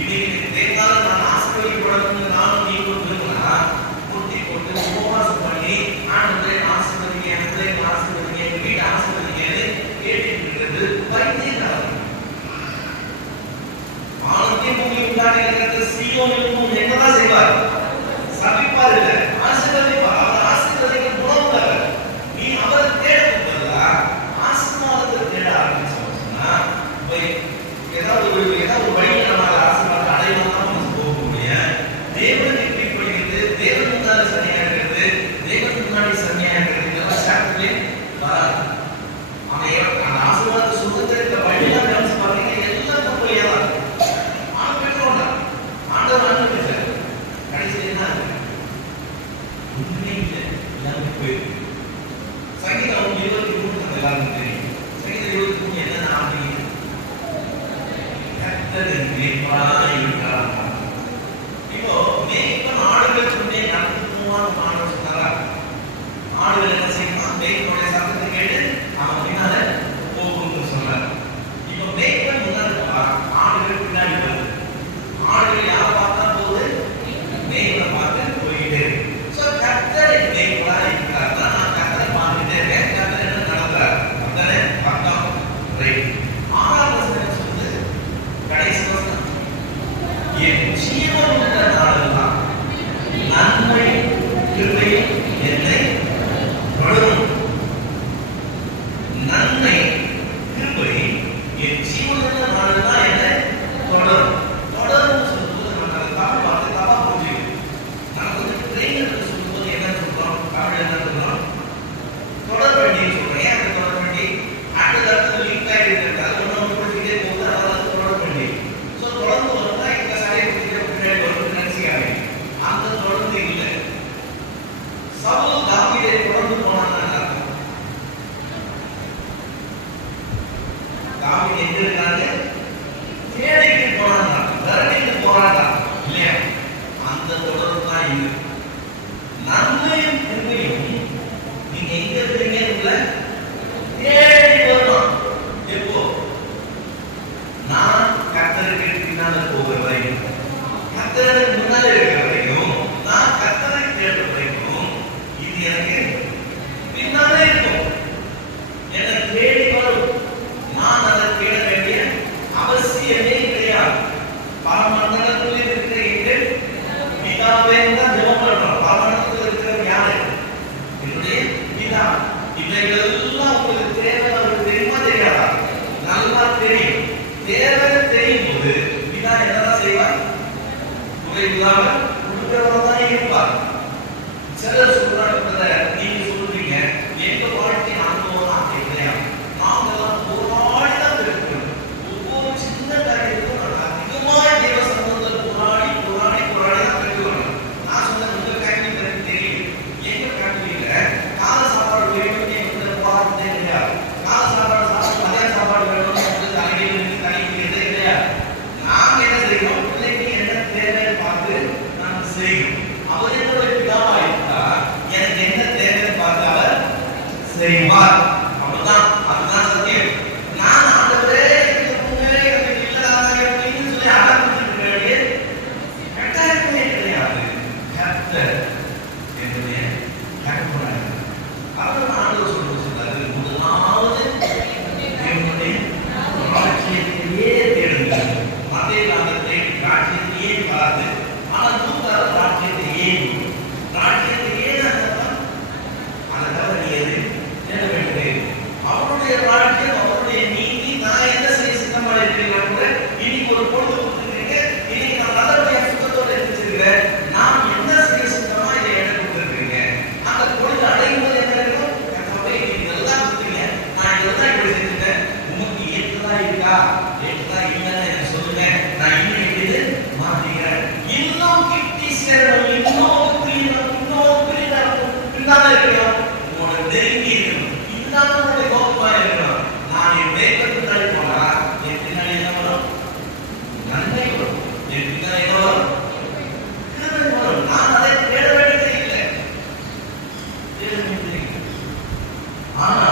இன்னைக்கு தேவனால நான் ஆசீர்வதிக்கப்படணும்னு நானும் நீங்களும் விரும்பலாம். முட்டி போட்டு உபவாசம் பண்ணி ஆண்டவரே ஆசீர்வதிங்க, என் ஆசீர்வதிங்க, என் வீட்டை ஆசீர்வதிங்கன்னு கேட்டுட்டு இருக்கிறது பைத்தியக்காரன். வானத்தை பூமி உண்டாக்கிற சீயோனுக்கும் என்னதான் செய்வார்? சபிப்பார் இல்ல, ஆசீர்வதிப்பார். அவர் ஆசீர்வதிக்க குணம் உள்ளவர். நீ அவரை தேட கொடுத்தா ஆசீர்வாதத்தை தேட ஆரம்பிச்சோம்னா ஏதாவது ஒரு வழியை நம்ம ஆசீர்வாதத்தை அடையலாம் தான் நம்ம போக முடியும். தேவனுக்கு கீழ்ப்படிக்கிறது, தேவன் முன்னாடி சன்னியா இருக்கிறது, தேவன் முன்னாடி சன்னியா இருக்கிறது, இதெல்லாம் சாப்பிட்டு வராது. அவன் அந்த ஆசீர்வாதத்தை சுத்தத்தை இருக்க வழியாக நினைச்சு பார்த்தீங்கன்னா எல்லாம் தப்புலையா தான் சங்கீதம் 23 எல்லாருக்கும் தெரியும். சங்கீதம் 23 என்ன ஆகுது? கர்த்தரின் மேய்ப்பனாய் இருக்கிறார். இப்போ மேய்ப்பன் ஆடுகள் கொண்டே நடத்துவான் மாணவர் சொன்னாரா? ஆடுகள் என்ன செய்யணும்? மேய்ப்பனுடைய சத்தத்தை கேட்டு அவன் பின்னால போகும்னு சொன்னார். இப்போ மேய்ப்பன் முன்னாடி ஆடுகள் பின்னாடி வருது. ஆடுகள் யாரை பார்த்தா போகுது? மேய்ப்பனை பார்த்து போயிட்டே இருக்கு. ஸோ கர்த்தரை மேய்ப்பனாய் இருக்கிறார். நான் கர்த்தரை பார்த்துட்டே இருக்கேன். கர்த்தர் என்ன நடக்கிறார்? கர்த்தரை பக்கம் ரைட். 6ஆம் வசனம் சொல்லுது, கடைசி வசனம், என் ஜீவன் உள்ள நாளெல்லாம் நன்மை கிருபை என்னை தொடரும். நன்மை கிருபை என் ஜீவன் உள்ள நாளெல்லாம் என்னை தொடரும். தொடரும் சொல்லும்போது நம்ம தமிழ் வார்த்தை தப்பா புரிஞ்சுக்கணும். நம்ம வந்து ட்ரெயினர் சொல்லும்போது என்ன சொல்றோம்? தமிழ் என்ன சொல்றோம்? தொடர் வண்டின்னு சொல்றோம். ஏன் அந்த தொடர் வண்டி? அடுத்த லிங்க் ஆகிட்டு இருக்கிறது ஒன்று பிடிச்சிக்கிட்டே போகுது. அதாவது தொடர் வண்டி. ஸோ தொடர்ந்து வந்தா இந்த சடையை பிடிச்சிட்டு பின்னாடி வந்து நினைச்சுக்காங்க. அந்த தொடர்ந்து இல்லை. சவுல் தாவீதை தொடர்ந்து போனான்னு தாவீது எங்க இருக்காங்க? தேடிக்கு போனாங்க, தரணிக்கு போறாங்க இல்லையா? அந்த தொடர்பு தான் இது. நன்மையும் கிருபையும் நீங்க எங்க இருக்கிறீங்க? உள்ள தேடி வரணும். எப்போ? நான் கர்த்தருக்கு பின்னால போகிற வரைக்கும், கர்த்தருக்கு முன்னால இருக்கிற வரைக்கும், நான் கர்த்தரை தேடுற வரைக்கும் இது எனக்கு பின்னாலே இருக்கும். எனக்கு தேடி வரும். நான் அதை தேட வேண்டிய அவசியமே கிடையாது. பரமண்டலத்தில் இருக்கிற எங்கள் பிதாவே தான் ஜெபம் பண்றோம். பரமண்டலத்தில் இருக்கிற யாரு? என்னுடைய பிதா. இவைகள் எல்லாம் உங்களுக்கு தேவை. அவருக்கு தெரியுமா தெரியாதா? நல்லா தெரியும். தேவை தெரியும் போது பிதா என்னதான் செய்வார்? குறைவில்லாம கொடுக்கிறவங்க தான் இருப்பார். சிலர் சொல்றாங்க, நீங்க சொல்றீங்க எங்க வாழ்க்கை அனுபவம் அப்படி கிடையாது, நாங்கெல்லாம் போராடி தான் இருக்கிறோம். ஒவ்வொரு சின்ன காரியத்துக்கும் நாங்கள் அதிகமாக தேவ சமூகத்தில் போராடி போராடி போராடி தான் பெற்றுக்கிறோம். நான் சொன்ன உங்க ஃபேமிலி எனக்கு தெரியும். எங்க ஃபேமிலியில காலை சாப்பாடு வேணும்னு எங்களை பார்த்ததே கிடையாது. காலை சாப்பாடு சாப்பிட்டு மதிய சாப்பாடு வேணும்னு வந்து தலைமையில் தலைமையிலே கிடையாது. நாங்கள் என்ன செய்யணும்? பிள்ளைக்கு என்ன தேவைன்னு பார்த்து நாங்கள் செய்யணும். அவர் என்ன ஒரு பிதாவா இருந்தா எனக்கு என்ன தேவைன்னு பார்த்து அவர் செய்வார். அவ்வளவுதான், அதுதான் சத்தியம். நான் ஆண்டவரே எனக்கு இல்லதாங்க அப்படின்னு சொல்லி ஆரம்பிச்சுட்டு வேண்டிய கட்டாயமே கிடையாது. கர்த்தர் என்னுடைய கற்பனை. அவர் ஆண்டவர் சொல்றாரு, முதலாவது என்னுடைய ராஜ்யத்தையே தேடுங்கள். மத்தியில் அந்த தேடி ராஜ்யத்தையே பார்த்து ஆனால் தூக்காத ராஜ்யத்தையே ராஜ்யத்தையே அதை தவிர நீ எது தேட வேண்டியது அவருடைய ராஜ்யம், அவருடைய நீதி. நான் என்ன செய்ய சித்தமாக இருக்கிறேன் கூட இன்னைக்கு ஒரு பொழுது கொடுத்துருக்கீங்க. இன்னைக்கு நான் நல்லபடியா சுத்தத்தோடு இருந்துச்சிருக்கிறேன். நான் என்ன செய்ய சித்தமா இதை இடம் கொடுத்துருக்கீங்க. அந்த பொழுது அடையும் போது என்ன இருக்கும்? இதெல்லாம் கொடுத்தீங்க, நான் இதெல்லாம் இப்படி செஞ்சுட்டேன், உமக்கு ஏற்றுதா இருக்கா ஏற்றுதா இல்லைன்னு எனக்கு சொல்லுங்க, நான் இன்னும் எப்படி மாத்திக்கிறேன். இன்னும் கிட்டி சேரணும், இன்னும் பின்னால இருக்கணும், உங்களோட நெருங்கி இருக்கணும், இல்லாத உங்களுடைய நோக்கமா இருக்கணும். நான் என் மேற்கொண்டு பின்னாடி போனா என் பின்னாடி என்ன வரும்? நன்மை வரும். என் பின்னாடி என்ன வரும்? கிருபை வரும். நான் அதை தேட வேண்டியதே இல்லை, தேட வேண்டியதே இல்லை. ஆனா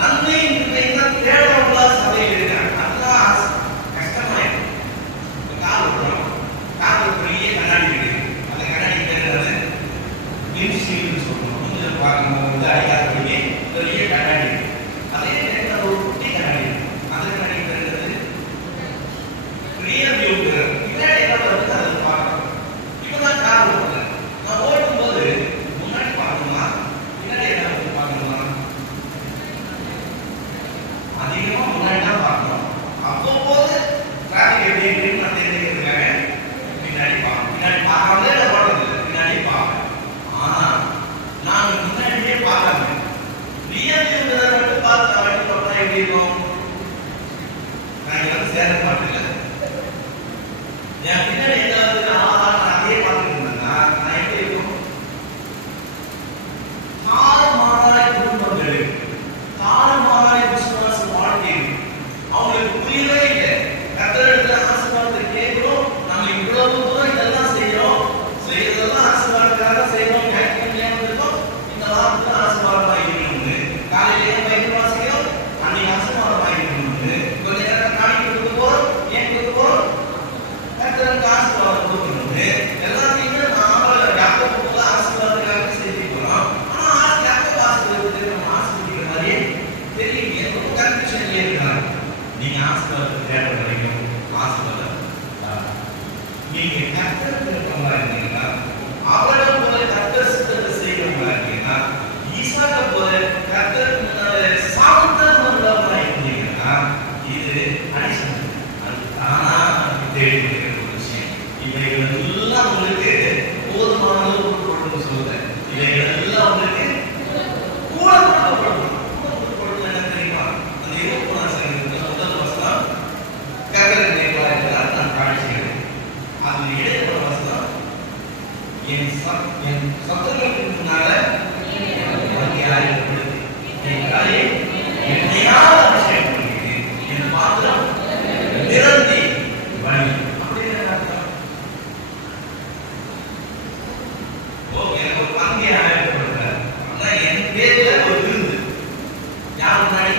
நன்மை தான் தேடவங்களா சபையில் இருக்காங்க. அதுதான் கஷ்டமாயிடும். கார் ஓட்டுறோம், கார் பெரிய கண்ணாடி இருக்கு. அந்த கண்ணாடி தேடுறது இன்ஸ்டியூட் சொல்றோம். நீங்க பார்க்கும்போது அடிக்காதபடியே பெரிய கண்ணாடி இருக்கு. அதே நேரத்தில் ஒரு குட்டி கண்ணாடி இருக்கு. அந்த கண்ணாடி தேடுறது ரியல் வியூ. பின்னாடி என்ன வருது அதை பார்க்கணும். இப்பதான் கார் ஓட்டுறேன். நான் ஓட்டும்போது முன்னாடி பார்க்கணுமா பின்னாடி என்ன பார்க்கணுமா? அதிகமா முன்னாடி தான் பார்க்கணும். அவ்வப்போது டிராபிக் எப்படி இருக்குன்னு நான் தெரிஞ்சுக்கிறதுக்காக பின்னாடி பார்க்கணும். பின்னாடி பார்க்காமலே நான் ஓடுறது, பின்னாடி பார்க்கணும். ஆனா நான் முன்னாடியே பார்க்காம ரியல் வியூ மட்டும் பார்த்து வண்டி போட்டா எப்படி இருக்கும்? நான் வந்து சேர மாட்டேன். என் பின்னாடி ஏதாவது நான் அதே பார்த்துட்டு இருந்தேன்னா நான் எப்படி இருக்கும்? தாறுமாறாய் குடும்பங்கள், தாறுமாறாய் விசுவாச வாழ்க்கை. அவங்களுக்கு புரியவே இல்லை. கர்த்தரிடத்துல ஆசீர்வாதத்தை கேட்கிறோம், நம்ம இவ்வளவு தூரம் இதெல்லாம் செய்யறோம், செய்யறதெல்லாம் ஆசீர்வாதத்துக்காக செய்யறோம், இருக்கோம். இந்த வாரத்துல ஆசீர்வாதமா இருக்கணும்னு காலையிலேயே பைபிள் வாசிக்கிறோம், அன்னைக்கு ஆசீர்வாதமா இருக்கணும்னு கொஞ்ச நேரம் காணிக்கை கொடுக்க போறோம். ஏன் கொடுக்க போறோம்? கர்த்தருக்கு ஆசீர்வாதம் கொடுக்கணும்னு எல்லாத்தையுமே நாம யாக்கோபுக்கு ஆசீர்வாதத்துக்காக செஞ்சு போறோம். ஆனா யாக்கோபு ஆசீர்வாதத்துக்கு நம்ம ஆசீர்வதிக்கிற மாதிரியே தெரியல. ரொம்ப கன்ஃபியூஷன் ஏற்படுறாங்க. நீங்க ஆசீர்வாதத்தை தேட வரைக்கும் ஆசீர்வாதம் நீங்க கர்த்தருக்கு இருக்கவங்களா இருந்தீங்கன்னா, அவரை போல கர்த்தர் சித்தத்தை செய்யறவங்களா இருந்தீங்கன்னா, ஈசாக்க போல கர்த்தருக்கு முன்னால சாந்தம் உள்ளவங்களா இருந்தீங்கன்னா, இது அடிஷன். அது தானா தேடி ஒரு விஷயம். இவைகள் எல்லாம் உங்களுக்கு போதுமான அளவு கொடுக்கணும்னு சொல்லுறேன். இவைகள் எல்லாம் உங்களுக்கு கூட கொடுக்கப்படணும். கூட கொடுக்கப்படணும் என்ன தெரியுமா? அந்த 21 சங்கத்துல முதல் வசனம் கர்த்தர் நேர்வா என்றால் நான் காட்சிக்கிறேன். அது இடைப்பட வசனம் என் சத்துருக்களுக்கு முன்னால என் காலை எண்ணெயால் அபிஷேகம் பண்ணுகிறேன், என் பாத்திரம் நிரம்பி வழியும். அப்படின்னு அர்த்தம். எனக்கு ஒரு பங்கியை அழைக்கப்படுகிறார். என் பேர்ல ஒரு விருந்து. யார் முன்னாடி?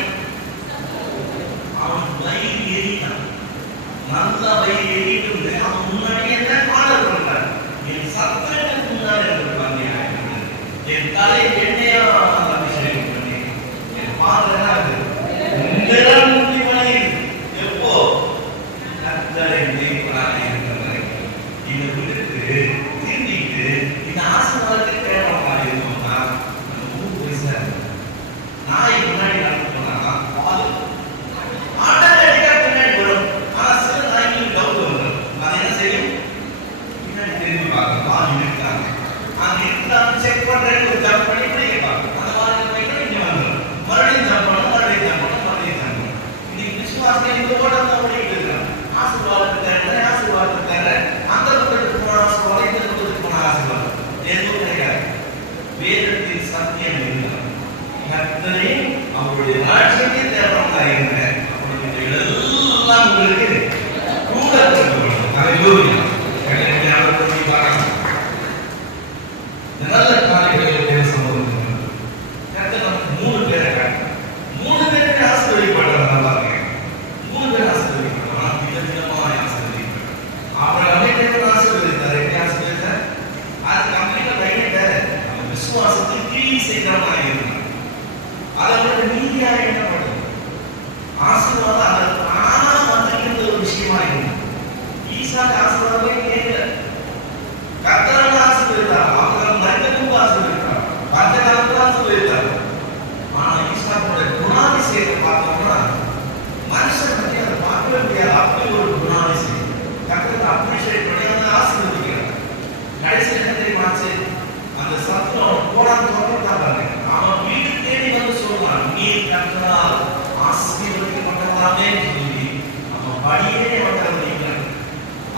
அவன் வயிறு எரித்தான். நல்லா வயிறு எரிட்டு அவன் முன்னாடியே பாடல் பண்றான். என் சத்துருக்களுக்கு முன்னாடி ஒரு பங்கியை அழைக்கப்படுகிறது. என் தலை எண்ணெயால் அபிஷேகம் பண்ணி என் பாத்திரம் நிரம்பி வழியும். எப்போ? கர்த்தரை மேய்ப்பராக இருக்கிற வரைக்கும். இதை விடுத்து திரும்பிட்டு இந்த ஆசீர்வாதத்தை தேவைப்பா இருக்கோம்னா நம்ம ஊர் பெருசா இருக்கு. நாய் முன்னாடி நடந்து போனா பால் ஆட்டோமேட்டிக்கா பின்னாடி வரும். ஹalleluya. கர்த்தருடைய ஆராதனை பாருங்க. நல்ல காரியங்களை தேவ சமூகத்தில் கர்த்தர் நமக்கு 3 பேரை காட்டுறார். 3 பேருக்கு ஆசீர்வதிக்கப்பட்டவர் நல்லா இருக்கு. 3 பேர் ஆசீர்வதிக்கப்பட்டவர். விதவிதமாய் ஆசீர்வதிக்கப்பட்டவர். ஆபிரகாமை தேவன் ஆசீர்வதித்தார். எப்படி ஆசீர்வதித்தார்? அது கம்ப்ளீட்டா ரைட்டாரு. அவன் விசுவாசத்தில் கிரியை செய்கிறவனாய் இருந்தான். அதோட நீதியா எண்ணப்பட்டது. ஆசீர்வாதம் அது தானா வந்திருக்கிற ஒரு விஷயமா இருந்தது. ஈசாக்கு ஆசீர்வாதமே கேட்கல. கர்த்தரால் ஆசீர்வதித்தார். ஆபிரகாம் மரித்ததும் ஆசீர்வதித்தார். பஞ்ச காலத்தில் ஆசீர்வதித்தார். ஆனா ஈசாக்கோட குணாதிசயத்தை பார்த்தோம்னா மனுஷன் பற்றி அதை பார்க்கவே முடியாது. அப்படி ஒரு குணாதிசயம். கர்த்தருக்கு அப்ரிஷியேட் பண்ணி அதை ஆசீர்வதிக்கிறார். கடைசி என்ன தெரியுமாச்சு? அந்த சத்துவம் அவன் போடான்னு சொல்லிட்டு பாருங்க. அவன் வீடு தேடி வந்து சொல்றான், நீ கர்த்தரால் ஆசீர்வதிக்கப்பட்டவராமே சொல்லி அவன் படியே வந்தார்.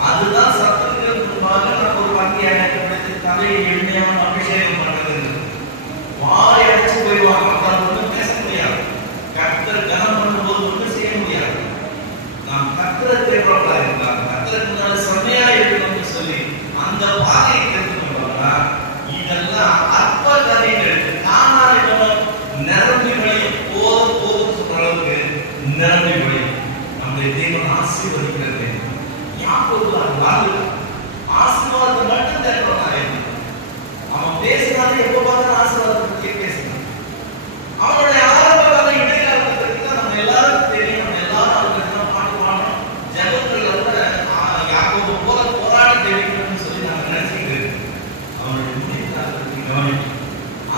அதுதான் சத்துவத்திற்கு முன்பாக நான் ஒரு வங்கியாக கிடைத்து தலையை எளிமையான அபிஷேகம் பண்ணது. வாய் அடைச்சு போயிடுவாங்க. அவரால் ஒன்றும் பேச முடியாது. கர்த்தர் கனம் பண்ணும்போது ஒன்றும் செய்ய முடியாது. நாம் கர்த்தரை தேடுறவர்களா இருந்தால் கர்த்தருக்கு முன்னாடி செம்மையா இருக்கணும்னு சொல்லி அந்த பாதையை தெரிஞ்சுக்கொள்வாங்களா? இதெல்லாம் அற்ப காரியங்கள். ஆனால் நிரம்பி வழியும் போதும் சொல்ற அளவுக்கு நிரம்பி வழியும் நம்முடைய தேவன் ஆசீர்வதிக்கிறது. ஆசீர்வாதத்தை மட்டும் தேடுறவன். அவன் பேசினாலே எப்ப பார்த்தாலும் ஆசீர்வாதத்தை பற்றி பேசினான். அவனுடைய ஆரம்ப கால இடைக்காலத்தை பற்றி தான் நம்ம எல்லாருக்கும் தெரியும். நம்ம எல்லாரும் அதுக்கு பாட்டு பாடுறோம். ஜபத்துல கூட யாக்கோபு போல போராடி தெரிவிக்கணும்னு சொல்லி நாங்கள் நினைச்சுக்கிட்டு அவனுடைய முடிவு காலத்தை கவனிக்கும்.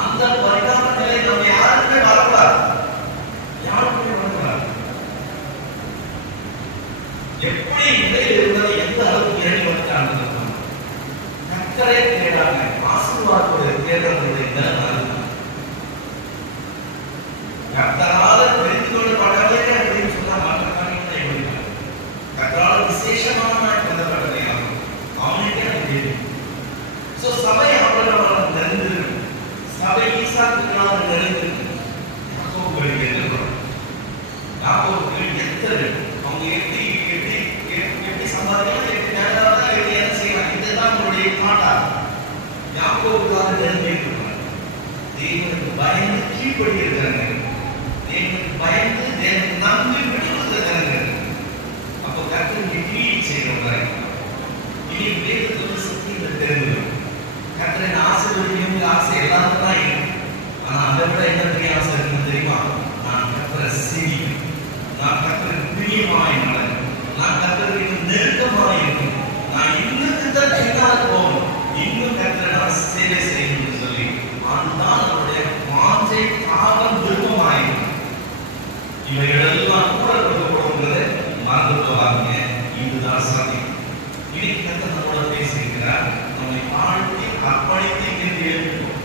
அந்த பரிணாம நிலை நம்ம யாருக்குமே வரக்கூடாது. யாருக்குமே வரக்கூடாது. எப்படி நிலையில் இருந்ததை எந்த அளவுக்கு இறங்கி வந்துட்டாங்க. கர்த்தரை தேடாங்க. ஆசீர்வாதத்தை தேடுறதுடைய நிலை கர்த்தரால தெரிந்து கொள்ளப்படவே அப்படின்னு சொன்னா மற்ற காரியங்களை விடுவாங்க. கர்த்தரால விசேஷமான கொள்ளப்பட்டதை அவனுக்கே தெரியும். சோ சபை அவர்களால் நிறைந்திருக்கு. சபை ஈசாக்குகளால் நிறைந்திருக்கு. யாக்கோபுக்கு எதிர்ப்பு. யாக்கோபுக்கு எத்தனை அவங்க எப்படி சம்பாதிக்கலாம், எப்படி நேரா எப்படி என்ன செய்யலாம், இதுதான் அவங்களுடைய மாட்டா. யாக்கோபுக்காக நிறைந்திருக்கிறாங்க. தேவனுக்கு பயந்து கீழ்படி இருக்கிறாங்க. தேவனுக்கு பயந்து தேவனுக்கு நம்பி விடுவதற்காக. அப்போ கர்த்தருக்கு கீழ் செய்கிறவங்க இனி வேதத்தோட சக்தியை தெரிந்து கர்த்தரை ஆசீர்வதிக்கணும் ஆசை எல்லாருக்கும் தான் இருக்கு. ஆனா அதை விட என்ன பெரிய ஆசை இருக்குன்னு தெரியுமா? நான் கர்த்தரை சேவிக்கணும். நான் கர்த்தருக்கு பிரியமாய் நடக்கணும். நான் கர்த்தருக்கு நெருக்கமாய் இருக்கணும். நான் இன்னும் தான் பின்னால போகணும். இன்னும் கர்த்தரை நான் சேவை செய்யணும்னு சொல்லி அதுதான் நம்முடைய வாஞ்சை தாகம் விருப்பமாயிருக்கும். இவைகளெல்லாம் கூட கொடுக்கப்படுங்கிறத மறந்து போவாங்க. இதுதான் சத்தியம். இன்னைக்கு கர்த்தர் நம்மோட பேசியிருக்கிறார். நம்மை வாழ்த்தி அர்ப்பணித்து இங்கிருந்து எழுப்பிட்டோம்.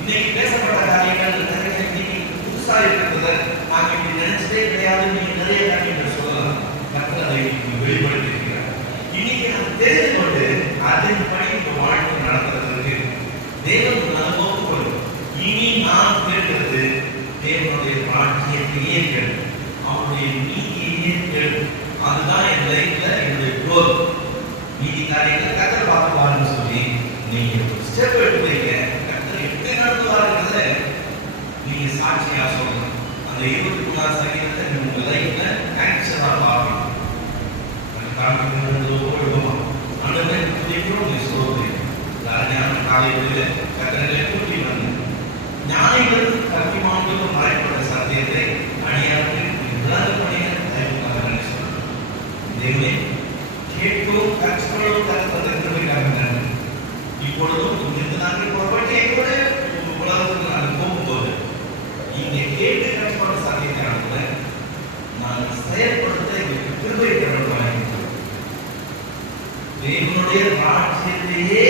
இன்னைக்கு பேசப்பட்ட காரியங்கள் இன்னைக்கு புதுசா இருக்கிறத நாங்க இப்படி நினைச்சதே கிடையாது. நீங்க நிறைய காரியங்கள் சொல்லலாம். கர்த்தர் அதை வெளிப்படுத்தி இருக்கிறார். இன்னைக்கு நாம் தெரிந்து கொண்டு அதன்படி இந்த வாழ்க்கை நடத்துறதுக்கு தேவன் அனுபவம் கொள்ளும். இனி நான் கேட்கிறது தேவனுடைய வாழ்க்கையை கேள்வி, அவனுடைய நீதியை கேள்வி. அதுதான் என் லைஃப்ல என்னுடைய குரோத். நீதி காரியங்கள் கர்த்தர் பார்த்துவாருன்னு சொல்லி நீங்க ஸ்டெப் எடுத்து வைங்க. கர்த்தர் எப்படி நடத்துவாருங்கிறத நீங்க சாட்சியா சொல்லணும். அந்த 23 சங்கீதத்தை நீங்க உங்க லைஃப்ல ஆக்சுவலா பார்க்கணும். அண்டமே துதிக்கிறோம் நீ சொல்லுங்க. ஞான காலையில் கர்த்தர்களை கூட்டி வந்து ஞானிகளுக்கு கல்விமான்களுக்கு மறைப்பட்ட சத்தியத்தை அணியாருக்கு தேவனே கேட்கவும் கற்றுக்கொள்ளவும் கருத்துக்காக இப்பொழுதும் இந்த நாங்கள் புறப்பட்டு கூட உலகத்துக்கு நாங்கள் போகும்போது இங்கே கேட்டு கற்றுக்கொண்ட சத்தியத்தை நான் செயல்படுத்த எங்களுக்கு திரும்ப தேவனுடைய ராஜ்யத்தையே